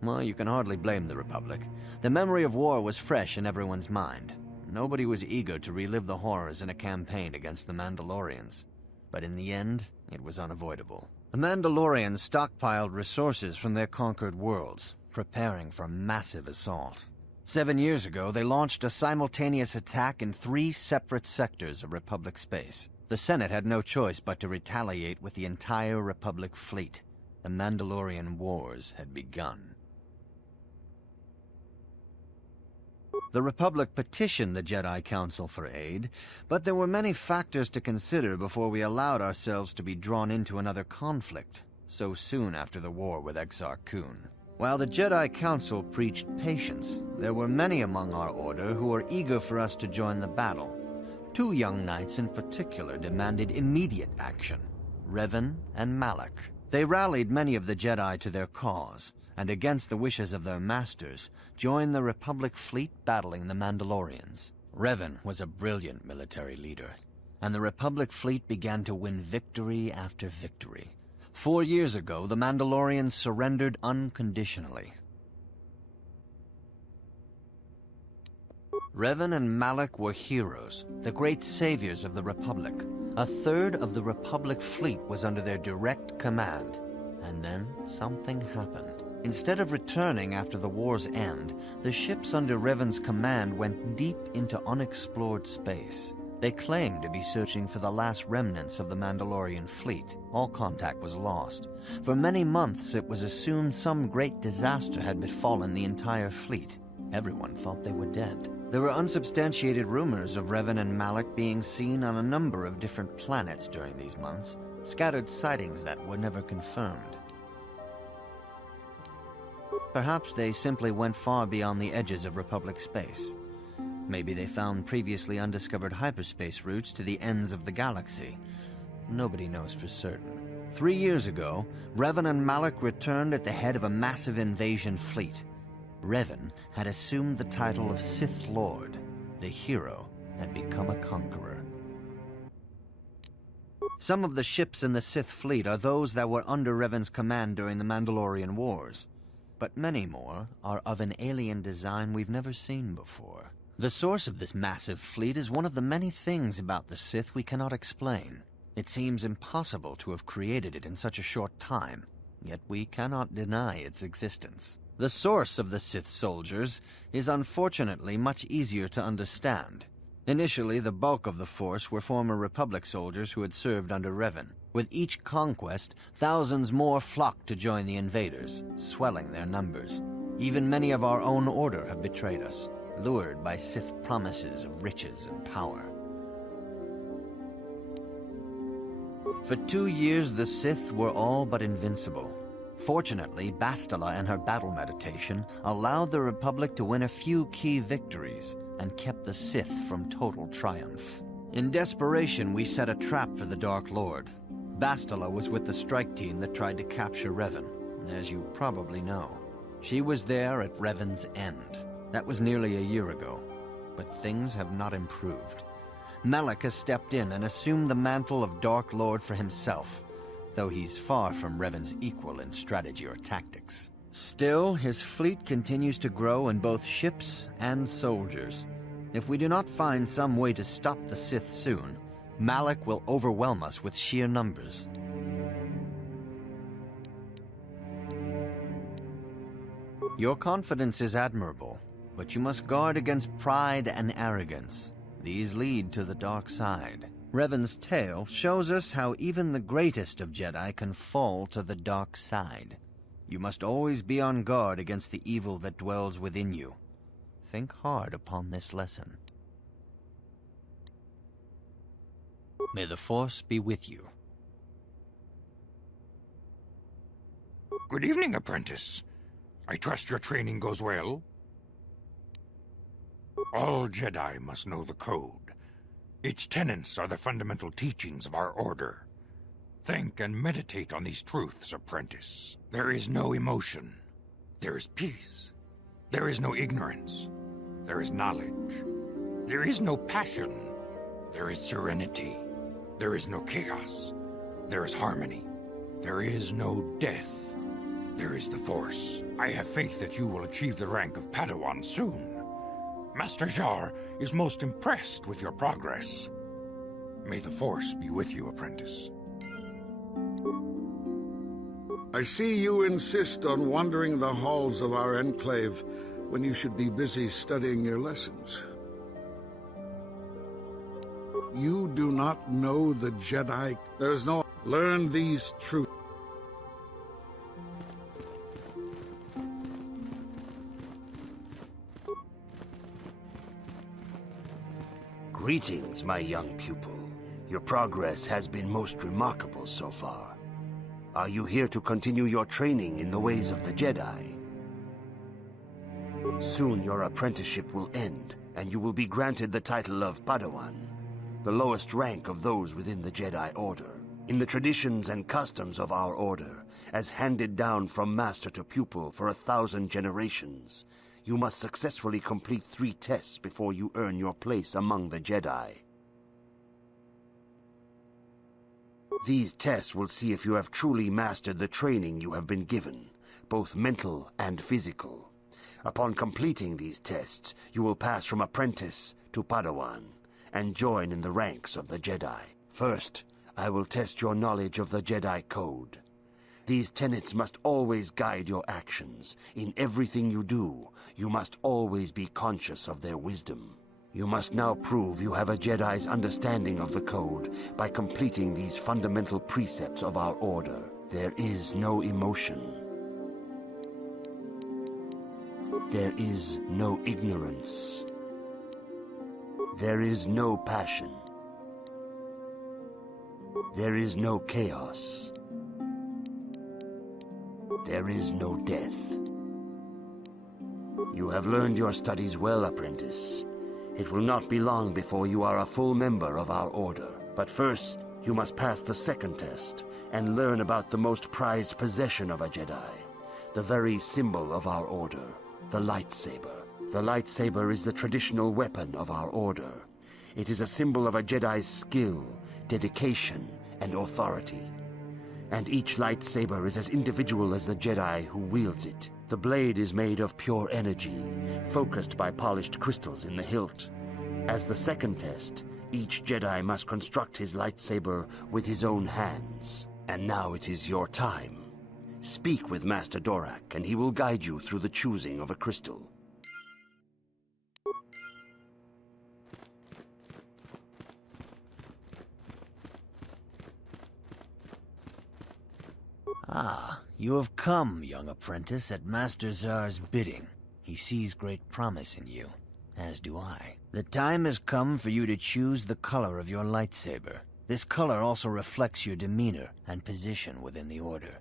Well, you can hardly blame the Republic. The memory of war was fresh in everyone's mind. Nobody was eager to relive the horrors in a campaign against the Mandalorians. But in the end, it was unavoidable. The Mandalorians stockpiled resources from their conquered worlds, preparing for a massive assault. 7 years ago, they launched a simultaneous attack in 3 separate sectors of Republic space. The Senate had no choice but to retaliate with the entire Republic fleet. The Mandalorian Wars had begun. The Republic petitioned the Jedi Council for aid, but there were many factors to consider before we allowed ourselves to be drawn into another conflict, so soon after the war with Exar Kun. While the Jedi Council preached patience, there were many among our order who were eager for us to join the battle. 2 young knights in particular demanded immediate action, Revan and Malak. They rallied many of the Jedi to their cause, and against the wishes of their masters, joined the Republic fleet battling the Mandalorians. Revan was a brilliant military leader, and the Republic fleet began to win victory after victory. 4 years ago, the Mandalorians surrendered unconditionally. Revan and Malak were heroes, the great saviors of the Republic. A third of the Republic fleet was under their direct command. And then something happened. Instead of returning after the war's end, the ships under Revan's command went deep into unexplored space. They claimed to be searching for the last remnants of the Mandalorian fleet. All contact was lost. For many months, it was assumed some great disaster had befallen the entire fleet. Everyone thought they were dead. There were unsubstantiated rumors of Revan and Malak being seen on a number of different planets during these months, scattered sightings that were never confirmed. Perhaps they simply went far beyond the edges of Republic space. Maybe they found previously undiscovered hyperspace routes to the ends of the galaxy. Nobody knows for certain. 3 years ago, Revan and Malak returned at the head of a massive invasion fleet. Revan had assumed the title of Sith Lord. The hero had become a conqueror. Some of the ships in the Sith fleet are those that were under Revan's command during the Mandalorian Wars. But many more are of an alien design we've never seen before. The source of this massive fleet is one of the many things about the Sith we cannot explain. It seems impossible to have created it in such a short time, yet we cannot deny its existence. The source of the Sith soldiers is unfortunately much easier to understand. Initially, the bulk of the force were former Republic soldiers who had served under Revan. With each conquest, thousands more flocked to join the invaders, swelling their numbers. Even many of our own order have betrayed us, lured by Sith promises of riches and power. For 2 years, the Sith were all but invincible. Fortunately, Bastila and her battle meditation allowed the Republic to win a few key victories and kept the Sith from total triumph. In desperation, we set a trap for the Dark Lord. Bastila was with the strike team that tried to capture Revan, as you probably know. She was there at Revan's end. That was nearly a year ago, but things have not improved. Malak has stepped in and assumed the mantle of Dark Lord for himself, though he's far from Revan's equal in strategy or tactics. Still, his fleet continues to grow in both ships and soldiers. If we do not find some way to stop the Sith soon, Malak will overwhelm us with sheer numbers. Your confidence is admirable, but you must guard against pride and arrogance. These lead to the dark side. Revan's tale shows us how even the greatest of Jedi can fall to the dark side. You must always be on guard against the evil that dwells within you. Think hard upon this lesson. May the Force be with you. Good evening, apprentice. I trust your training goes well. All Jedi must know the code. Its tenets are the fundamental teachings of our order. Think and meditate on these truths, apprentice. There is no emotion. There is peace. There is no ignorance. There is knowledge. There is no passion. There is serenity. There is no chaos. There is harmony. There is no death. There is the Force. I have faith that you will achieve the rank of Padawan soon. Master Jar is most impressed with your progress. May the Force be with you, apprentice. I see you insist on wandering the halls of our enclave when you should be busy studying your lessons. You do not know the Jedi. There's no... Learn these truths. Greetings, my young pupil. Your progress has been most remarkable so far. Are you here to continue your training in the ways of the Jedi? Soon your apprenticeship will end, and you will be granted the title of Padawan, the lowest rank of those within the Jedi Order. In the traditions and customs of our order, as handed down from master to pupil for 1,000 generations, you must successfully complete 3 tests before you earn your place among the Jedi. These tests will see if you have truly mastered the training you have been given, both mental and physical. Upon completing these tests, you will pass from apprentice to Padawan and join in the ranks of the Jedi. First, I will test your knowledge of the Jedi Code. These tenets must always guide your actions. In everything you do, you must always be conscious of their wisdom. You must now prove you have a Jedi's understanding of the Code by completing these fundamental precepts of our order. There is no emotion. There is no ignorance. There is no passion. There is no chaos. There is no death. You have learned your studies well, apprentice. It will not be long before you are a full member of our order. But first, you must pass the second test and learn about the most prized possession of a Jedi, the very symbol of our order, the lightsaber. The lightsaber is the traditional weapon of our order. It is a symbol of a Jedi's skill, dedication, and authority. And each lightsaber is as individual as the Jedi who wields it. The blade is made of pure energy, focused by polished crystals in the hilt. As the second test, each Jedi must construct his lightsaber with his own hands. And now it is your time. Speak with Master Dorak, and he will guide you through the choosing of a crystal. Ah, you have come, young apprentice, at Master Zar's bidding. He sees great promise in you, as do I. The time has come for you to choose the color of your lightsaber. This color also reflects your demeanor and position within the Order.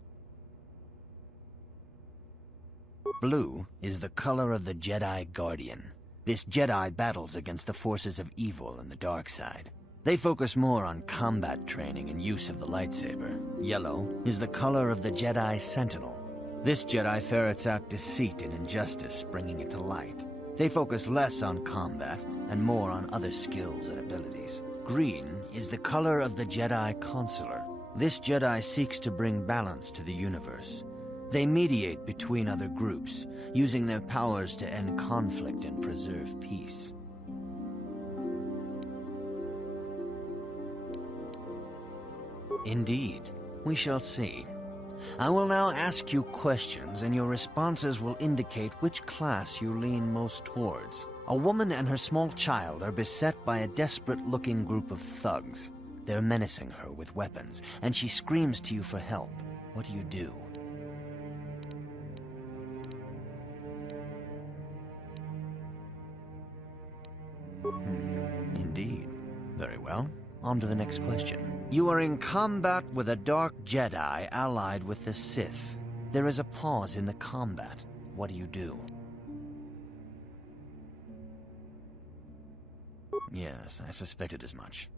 Blue is the color of the Jedi Guardian. This Jedi battles against the forces of evil and the dark side. They focus more on combat training and use of the lightsaber. Yellow is the color of the Jedi Sentinel. This Jedi ferrets out deceit and injustice, bringing it to light. They focus less on combat and more on other skills and abilities. Green is the color of the Jedi Consular. This Jedi seeks to bring balance to the universe. They mediate between other groups, using their powers to end conflict and preserve peace. Indeed. We shall see. I will now ask you questions, and your responses will indicate which class you lean most towards. A woman and her small child are beset by a desperate-looking group of thugs. They're menacing her with weapons, and she screams to you for help. What do you do? Indeed. Very well. On to the next question. You are in combat with a dark Jedi allied with the Sith. There is a pause in the combat. What do you do? Yes, I suspected as much.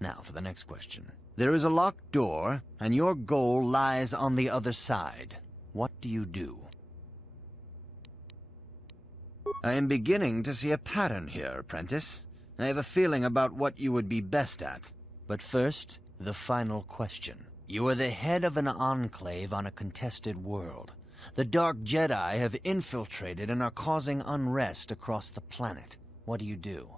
Now for the next question. There is a locked door, and your goal lies on the other side. What do you do? I am beginning to see a pattern here, apprentice. I have a feeling about what you would be best at. But first, the final question. You are the head of an enclave on a contested world. The Dark Jedi have infiltrated and are causing unrest across the planet. What do you do?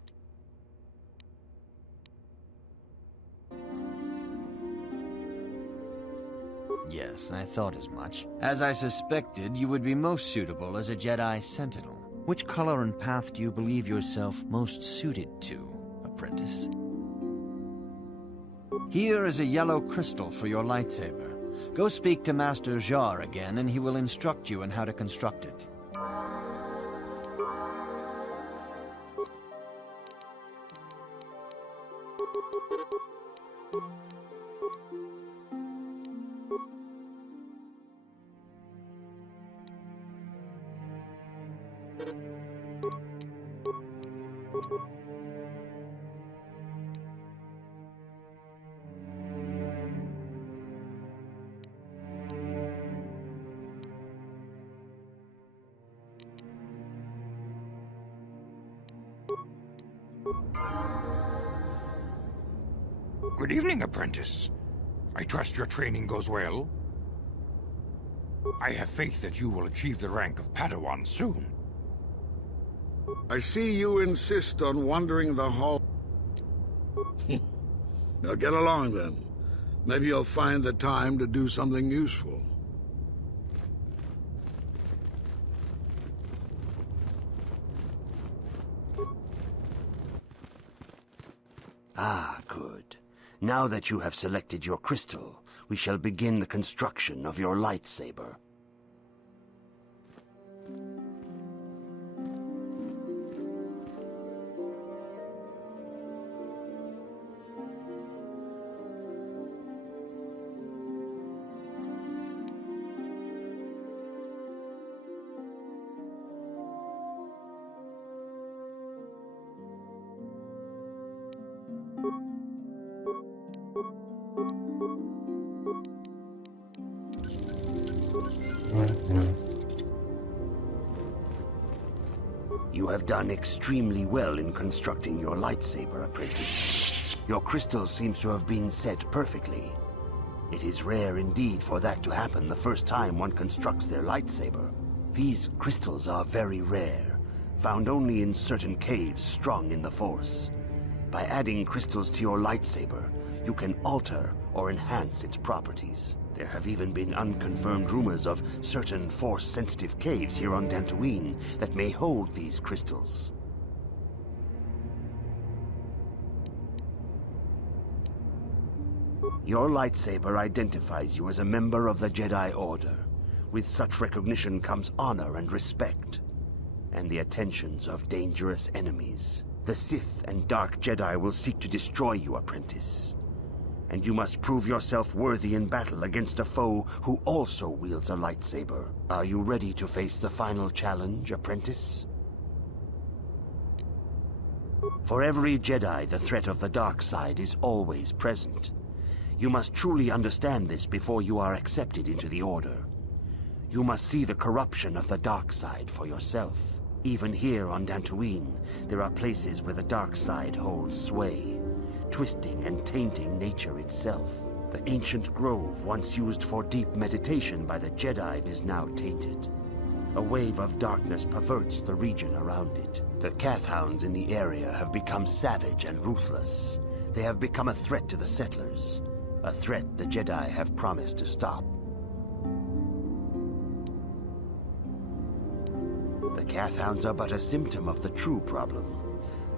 Yes, I thought as much. As I suspected, you would be most suitable as a Jedi Sentinel. Which color and path do you believe yourself most suited to, apprentice? Here is a yellow crystal for your lightsaber. Go speak to Master Jar again, and he will instruct you on how to construct it. Good evening, apprentice. I trust your training goes well. I have faith that you will achieve the rank of Padawan soon. I see you insist on wandering the hall. Now get along then. Maybe you'll find the time to do something useful. Ah, good. Now that you have selected your crystal, we shall begin the construction of your lightsaber. You have done extremely well in constructing your lightsaber, apprentice. Your crystal seems to have been set perfectly. It is rare indeed for that to happen the first time one constructs their lightsaber. These crystals are very rare, found only in certain caves strong in the Force. By adding crystals to your lightsaber, you can alter or enhance its properties. There have even been unconfirmed rumors of certain Force-sensitive caves here on Dantooine that may hold these crystals. Your lightsaber identifies you as a member of the Jedi Order. With such recognition comes honor and respect, and the attentions of dangerous enemies. The Sith and Dark Jedi will seek to destroy you, apprentice. And you must prove yourself worthy in battle against a foe who also wields a lightsaber. Are you ready to face the final challenge, apprentice? For every Jedi, the threat of the dark side is always present. You must truly understand this before you are accepted into the Order. You must see the corruption of the dark side for yourself. Even here on Dantooine, there are places where the dark side holds sway, twisting and tainting nature itself. The ancient grove, once used for deep meditation by the Jedi, is now tainted. A wave of darkness perverts the region around it. The Kathhounds in the area have become savage and ruthless. They have become a threat to the settlers, a threat the Jedi have promised to stop. The Kathhounds are but a symptom of the true problem.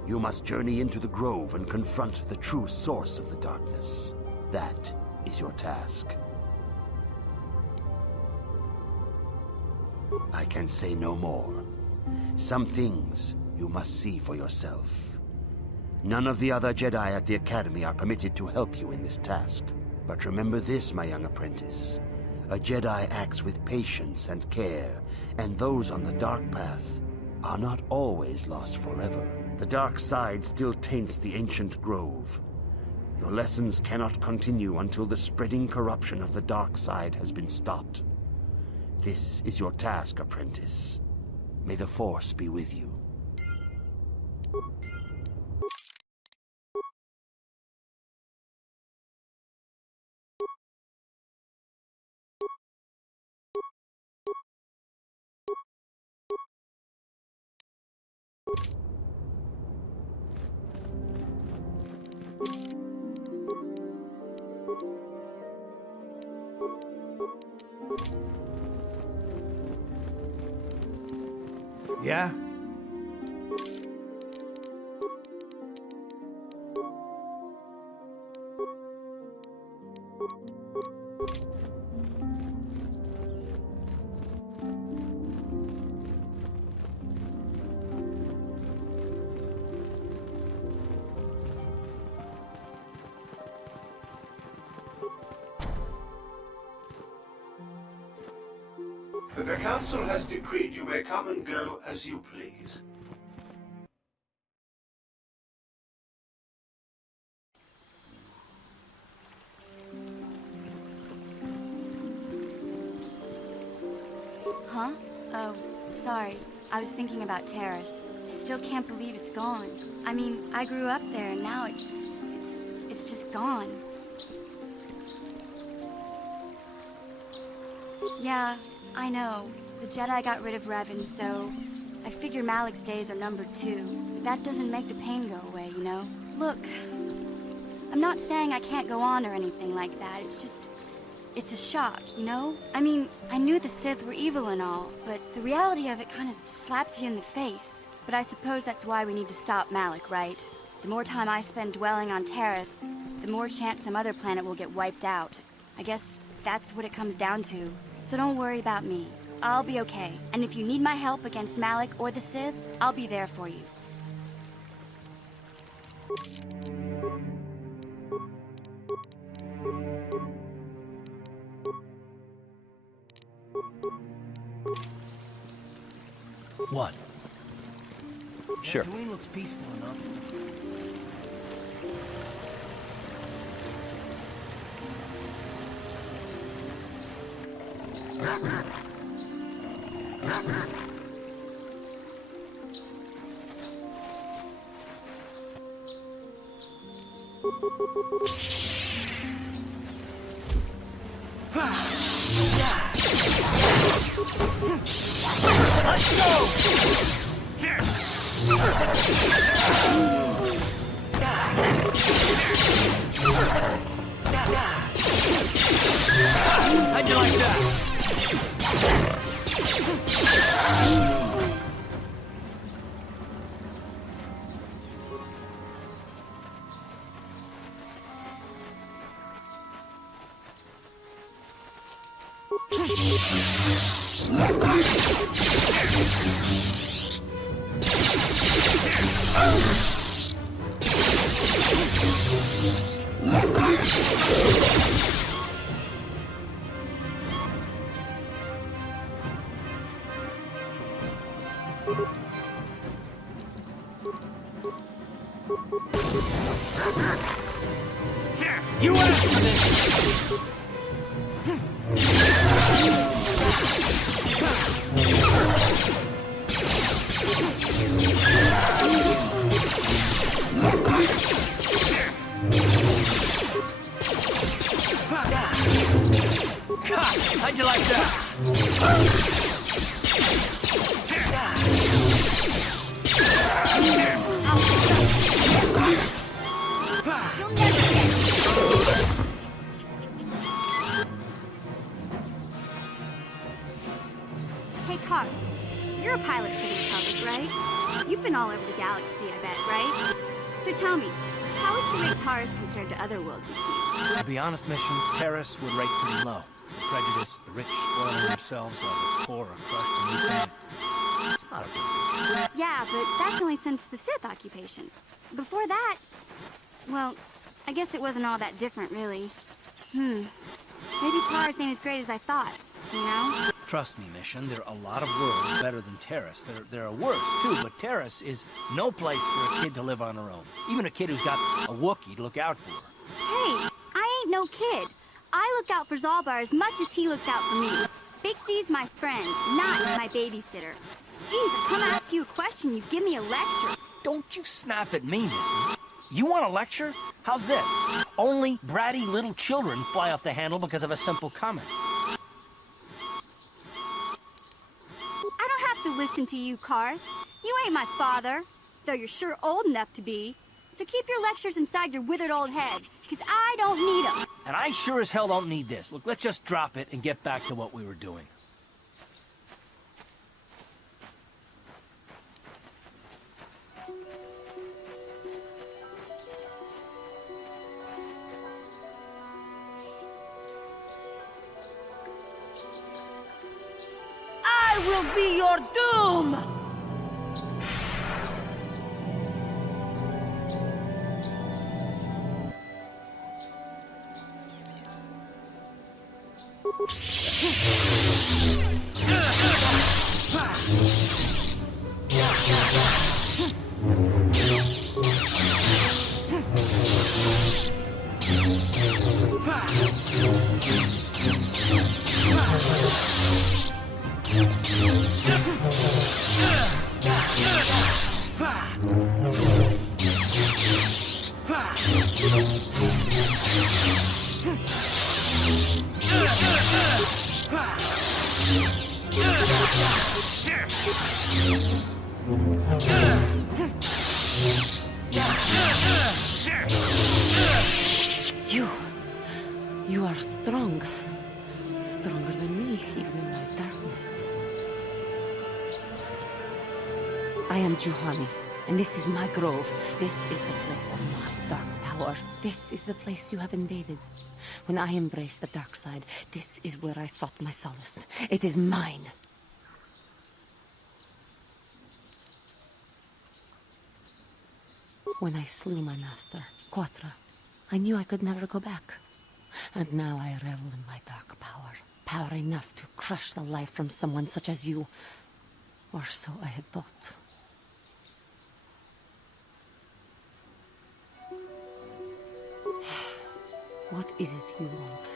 You must journey into the grove and confront the true source of the darkness. That is your task. I can say no more. Some things you must see for yourself. None of the other Jedi at the Academy are permitted to help you in this task. But remember this, my young apprentice. A Jedi acts with patience and care, and those on the dark path are not always lost forever. The dark side still taints the ancient grove. Your lessons cannot continue until the spreading corruption of the dark side has been stopped. This is your task, apprentice. May the Force be with you. Yeah? The Council has decreed you may come and go as you please. Huh? Oh, sorry. I was thinking about Terrace. I still can't believe it's gone. I mean, I grew up there and now it's just gone. Yeah, I know. The Jedi got rid of Revan, so I figure Malik's days are numbered too, but that doesn't make the pain go away, you know? Look, I'm not saying I can't go on or anything like that, it's just... it's a shock, you know? I mean, I knew the Sith were evil and all, but the reality of it kind of slaps you in the face. But I suppose that's why we need to stop Malik, right? The more time I spend dwelling on Taris, the more chance some other planet will get wiped out. I guess that's what it comes down to. So don't worry about me. I'll be okay. And if you need my help against Malik or the Sith, I'll be there for you. What? Sure. Tatooine looks peaceful enough. Let's go! How'd you like that? You asked for this! How'd you like that? You'll never get it. Hey, Carl. You're a pilot for the Republic, right? You've been all over the galaxy, I bet, right? So tell me, how would you rate Taris compared to other worlds you've seen? To be honest, Mission, Taris would rate pretty low. The prejudice, the rich spoiling themselves while the poor are crushed beneath them. It's not a good picture. Yeah, but that's only since the Sith occupation. Before that, well, I guess it wasn't all that different, really. Maybe Taris ain't as great as I thought, you know? Trust me, Mission, there are a lot of worlds better than Taris. There are worse, too, but Taris is no place for a kid to live on her own. Even a kid who's got a Wookiee to look out for her. Hey, I ain't no kid. I look out for Zalbar as much as he looks out for me. Bixie's my friend, not my babysitter. Jeez, I come ask you a question, you give me a lecture. Don't you snap at me, Missy. You want a lecture? How's this? Only bratty little children fly off the handle because of a simple comment. I don't have to listen to you, Karth. You ain't my father, though you're sure old enough to be. So keep your lectures inside your withered old head, because I don't need them. And I sure as hell don't need this. Look, let's just drop it and get back to what we were doing. I will be your doom! You are strong. Stronger than me, even in my darkness. I am Juhani, and this is my grove. This is the place of my dark power. This is the place you have invaded. When I embraced the dark side, this is where I sought my solace. It is mine. When I slew my master, Quatra, I knew I could never go back. And now I revel in my dark power. Power enough to crush the life from someone such as you. Or so I had thought. What is it you want?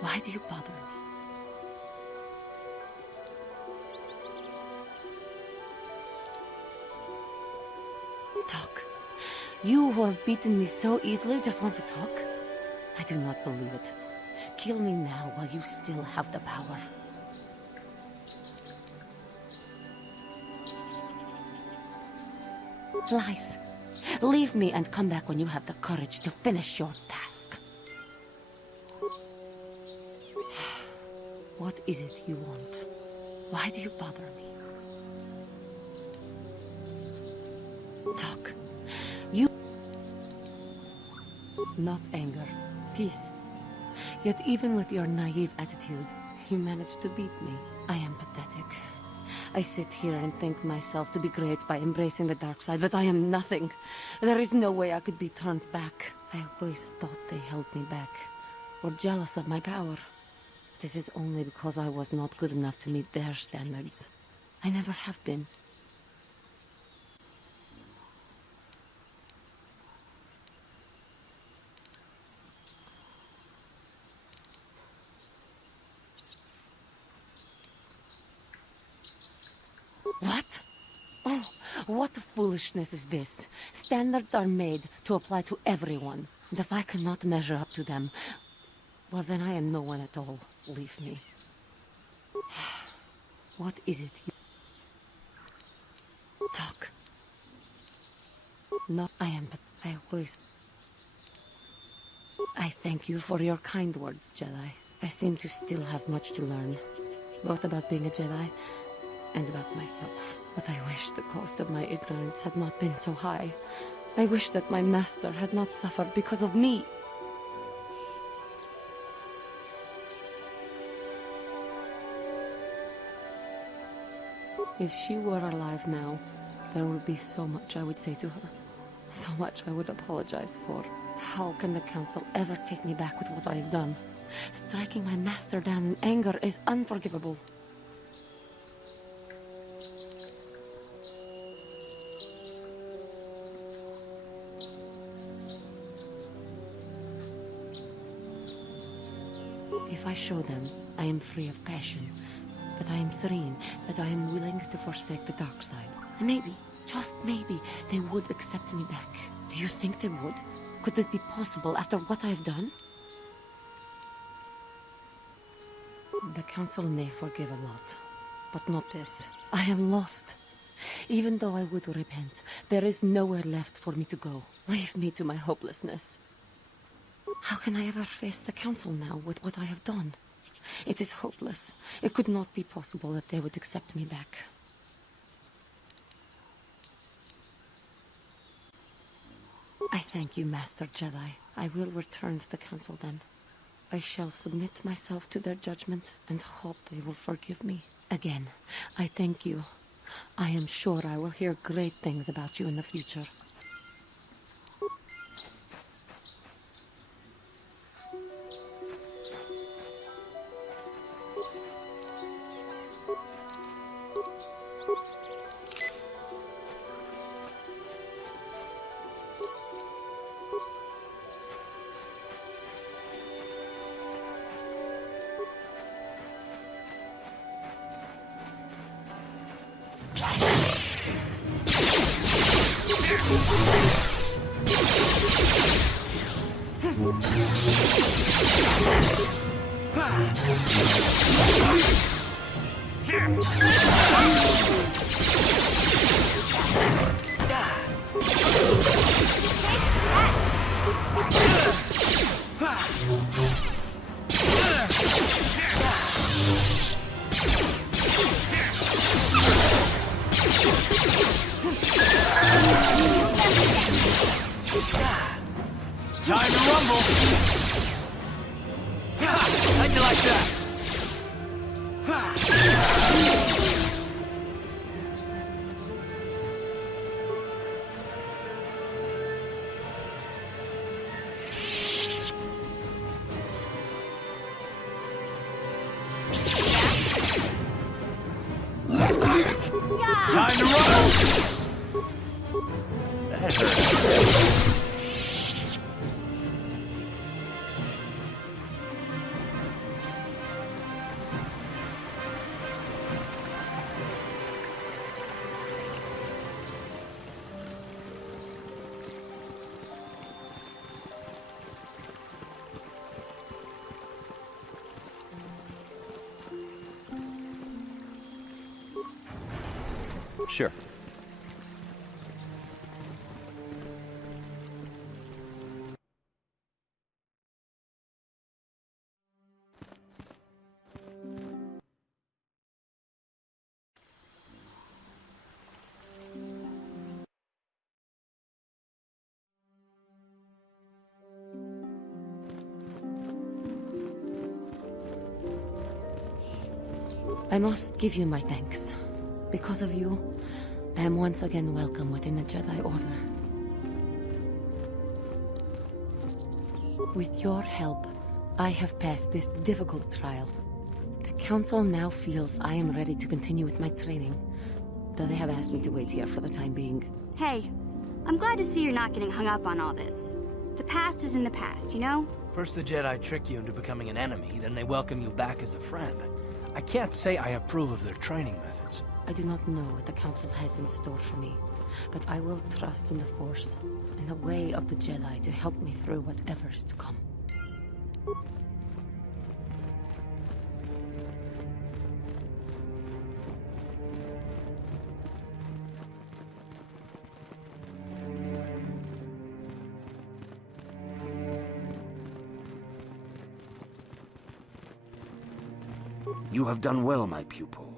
Why do you bother me? Talk. You who have beaten me so easily just want to talk? I do not believe it. Kill me now while you still have the power. Lies. Leave me and come back when you have the courage to finish your task. What is it you want? Why do you bother me? Talk. You... Not anger. Peace. Yet even with your naive attitude, you managed to beat me. I am pathetic. I sit here and think myself to be great by embracing the dark side, but I am nothing. There is no way I could be turned back. I always thought they held me back, or jealous of my power. This is only because I was not good enough to meet their standards. I never have been. What? Oh, what foolishness is this? Standards are made to apply to everyone. And if I cannot measure up to them, well, then I am no one at all. Leave me. What is it you... Talk. No, I always... I thank you for your kind words, Jedi. I seem to still have much to learn. Both about being a Jedi and about myself. But I wish the cost of my ignorance had not been so high. I wish that my master had not suffered because of me. If she were alive now, there would be so much I would say to her. So much I would apologize for. How can the Council ever take me back with what I have done? Striking my master down in anger is unforgivable. If I show them I am free of passion, that I am serene, that I am willing to forsake the dark side, and maybe, just maybe, they would accept me back. Do you think they would? Could it be possible after what I have done? The Council may forgive a lot, but not this. I am lost. Even though I would repent, there is nowhere left for me to go. Leave me to my hopelessness. How can I ever face the Council now with what I have done? It is hopeless. It could not be possible that they would accept me back. I thank you, Master Jedi. I will return to the Council then. I shall submit myself to their judgment and hope they will forgive me. Again, I thank you. I am sure I will hear great things about you in the future. Time to rumble! How'd you like that? Time to rumble! That hurt. Sure. I must give you my thanks. Because of you, I am once again welcome within the Jedi Order. With your help, I have passed this difficult trial. The Council now feels I am ready to continue with my training, though they have asked me to wait here for the time being. Hey, I'm glad to see you're not getting hung up on all this. The past is in the past, you know? First the Jedi trick you into becoming an enemy, then they welcome you back as a friend. I can't say I approve of their training methods. I do not know what the Council has in store for me, but I will trust in the Force and the way of the Jedi to help me through whatever is to come. You have done well, my pupil.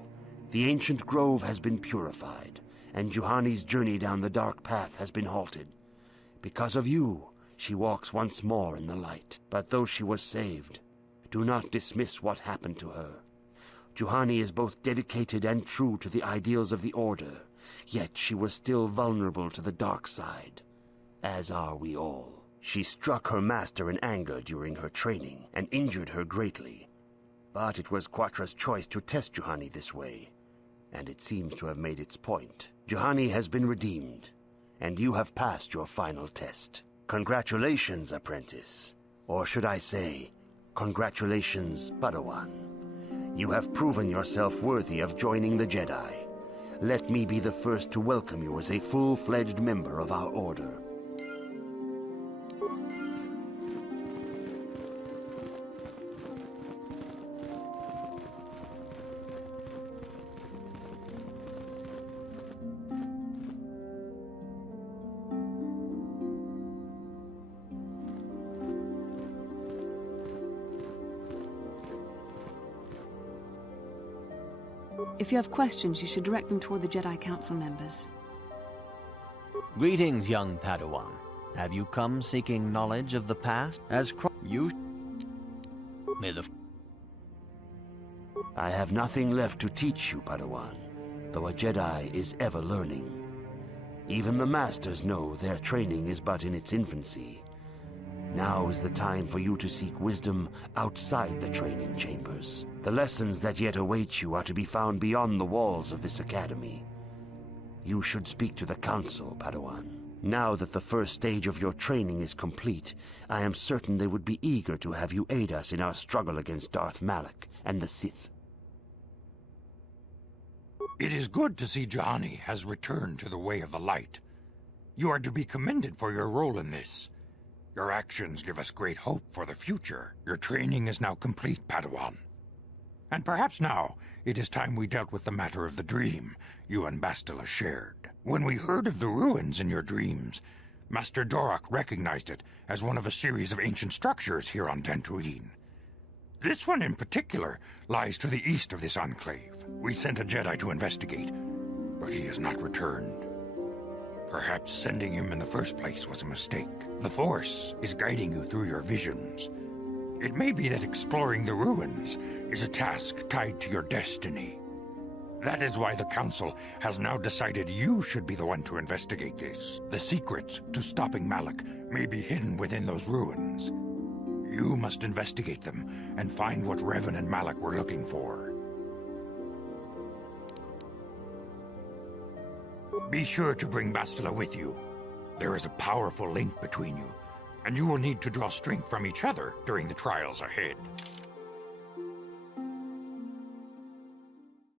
The ancient grove has been purified, and Juhani's journey down the dark path has been halted. Because of you, she walks once more in the light. But though she was saved, do not dismiss what happened to her. Juhani is both dedicated and true to the ideals of the Order, yet she was still vulnerable to the dark side, as are we all. She struck her master in anger during her training, and injured her greatly. But it was Quatra's choice to test Juhani this way, and it seems to have made its point. Juhani has been redeemed, and you have passed your final test. Congratulations, apprentice. Or should I say, congratulations, Padawan. You have proven yourself worthy of joining the Jedi. Let me be the first to welcome you as a full-fledged member of our Order. If you have questions, you should direct them toward the Jedi Council members. Greetings, young Padawan. Have you come seeking knowledge of the past? You... May the... I have nothing left to teach you, Padawan, though a Jedi is ever learning. Even the Masters know their training is but in its infancy. Now is the time for you to seek wisdom outside the training chambers. The lessons that yet await you are to be found beyond the walls of this academy. You should speak to the Council, Padawan. Now that the first stage of your training is complete, I am certain they would be eager to have you aid us in our struggle against Darth Malak and the Sith. It is good to see Juhani has returned to the way of the light. You are to be commended for your role in this. Your actions give us great hope for the future. Your training is now complete, Padawan. And perhaps now, it is time we dealt with the matter of the dream you and Bastila shared. When we heard of the ruins in your dreams, Master Dorak recognized it as one of a series of ancient structures here on Dantooine. This one in particular lies to the east of this enclave. We sent a Jedi to investigate, but he has not returned. Perhaps sending him in the first place was a mistake. The Force is guiding you through your visions. It may be that exploring the ruins is a task tied to your destiny. That is why the Council has now decided you should be the one to investigate this. The secrets to stopping Malak may be hidden within those ruins. You must investigate them and find what Revan and Malak were looking for. Be sure to bring Bastila with you. There is a powerful link between you, and you will need to draw strength from each other during the trials ahead.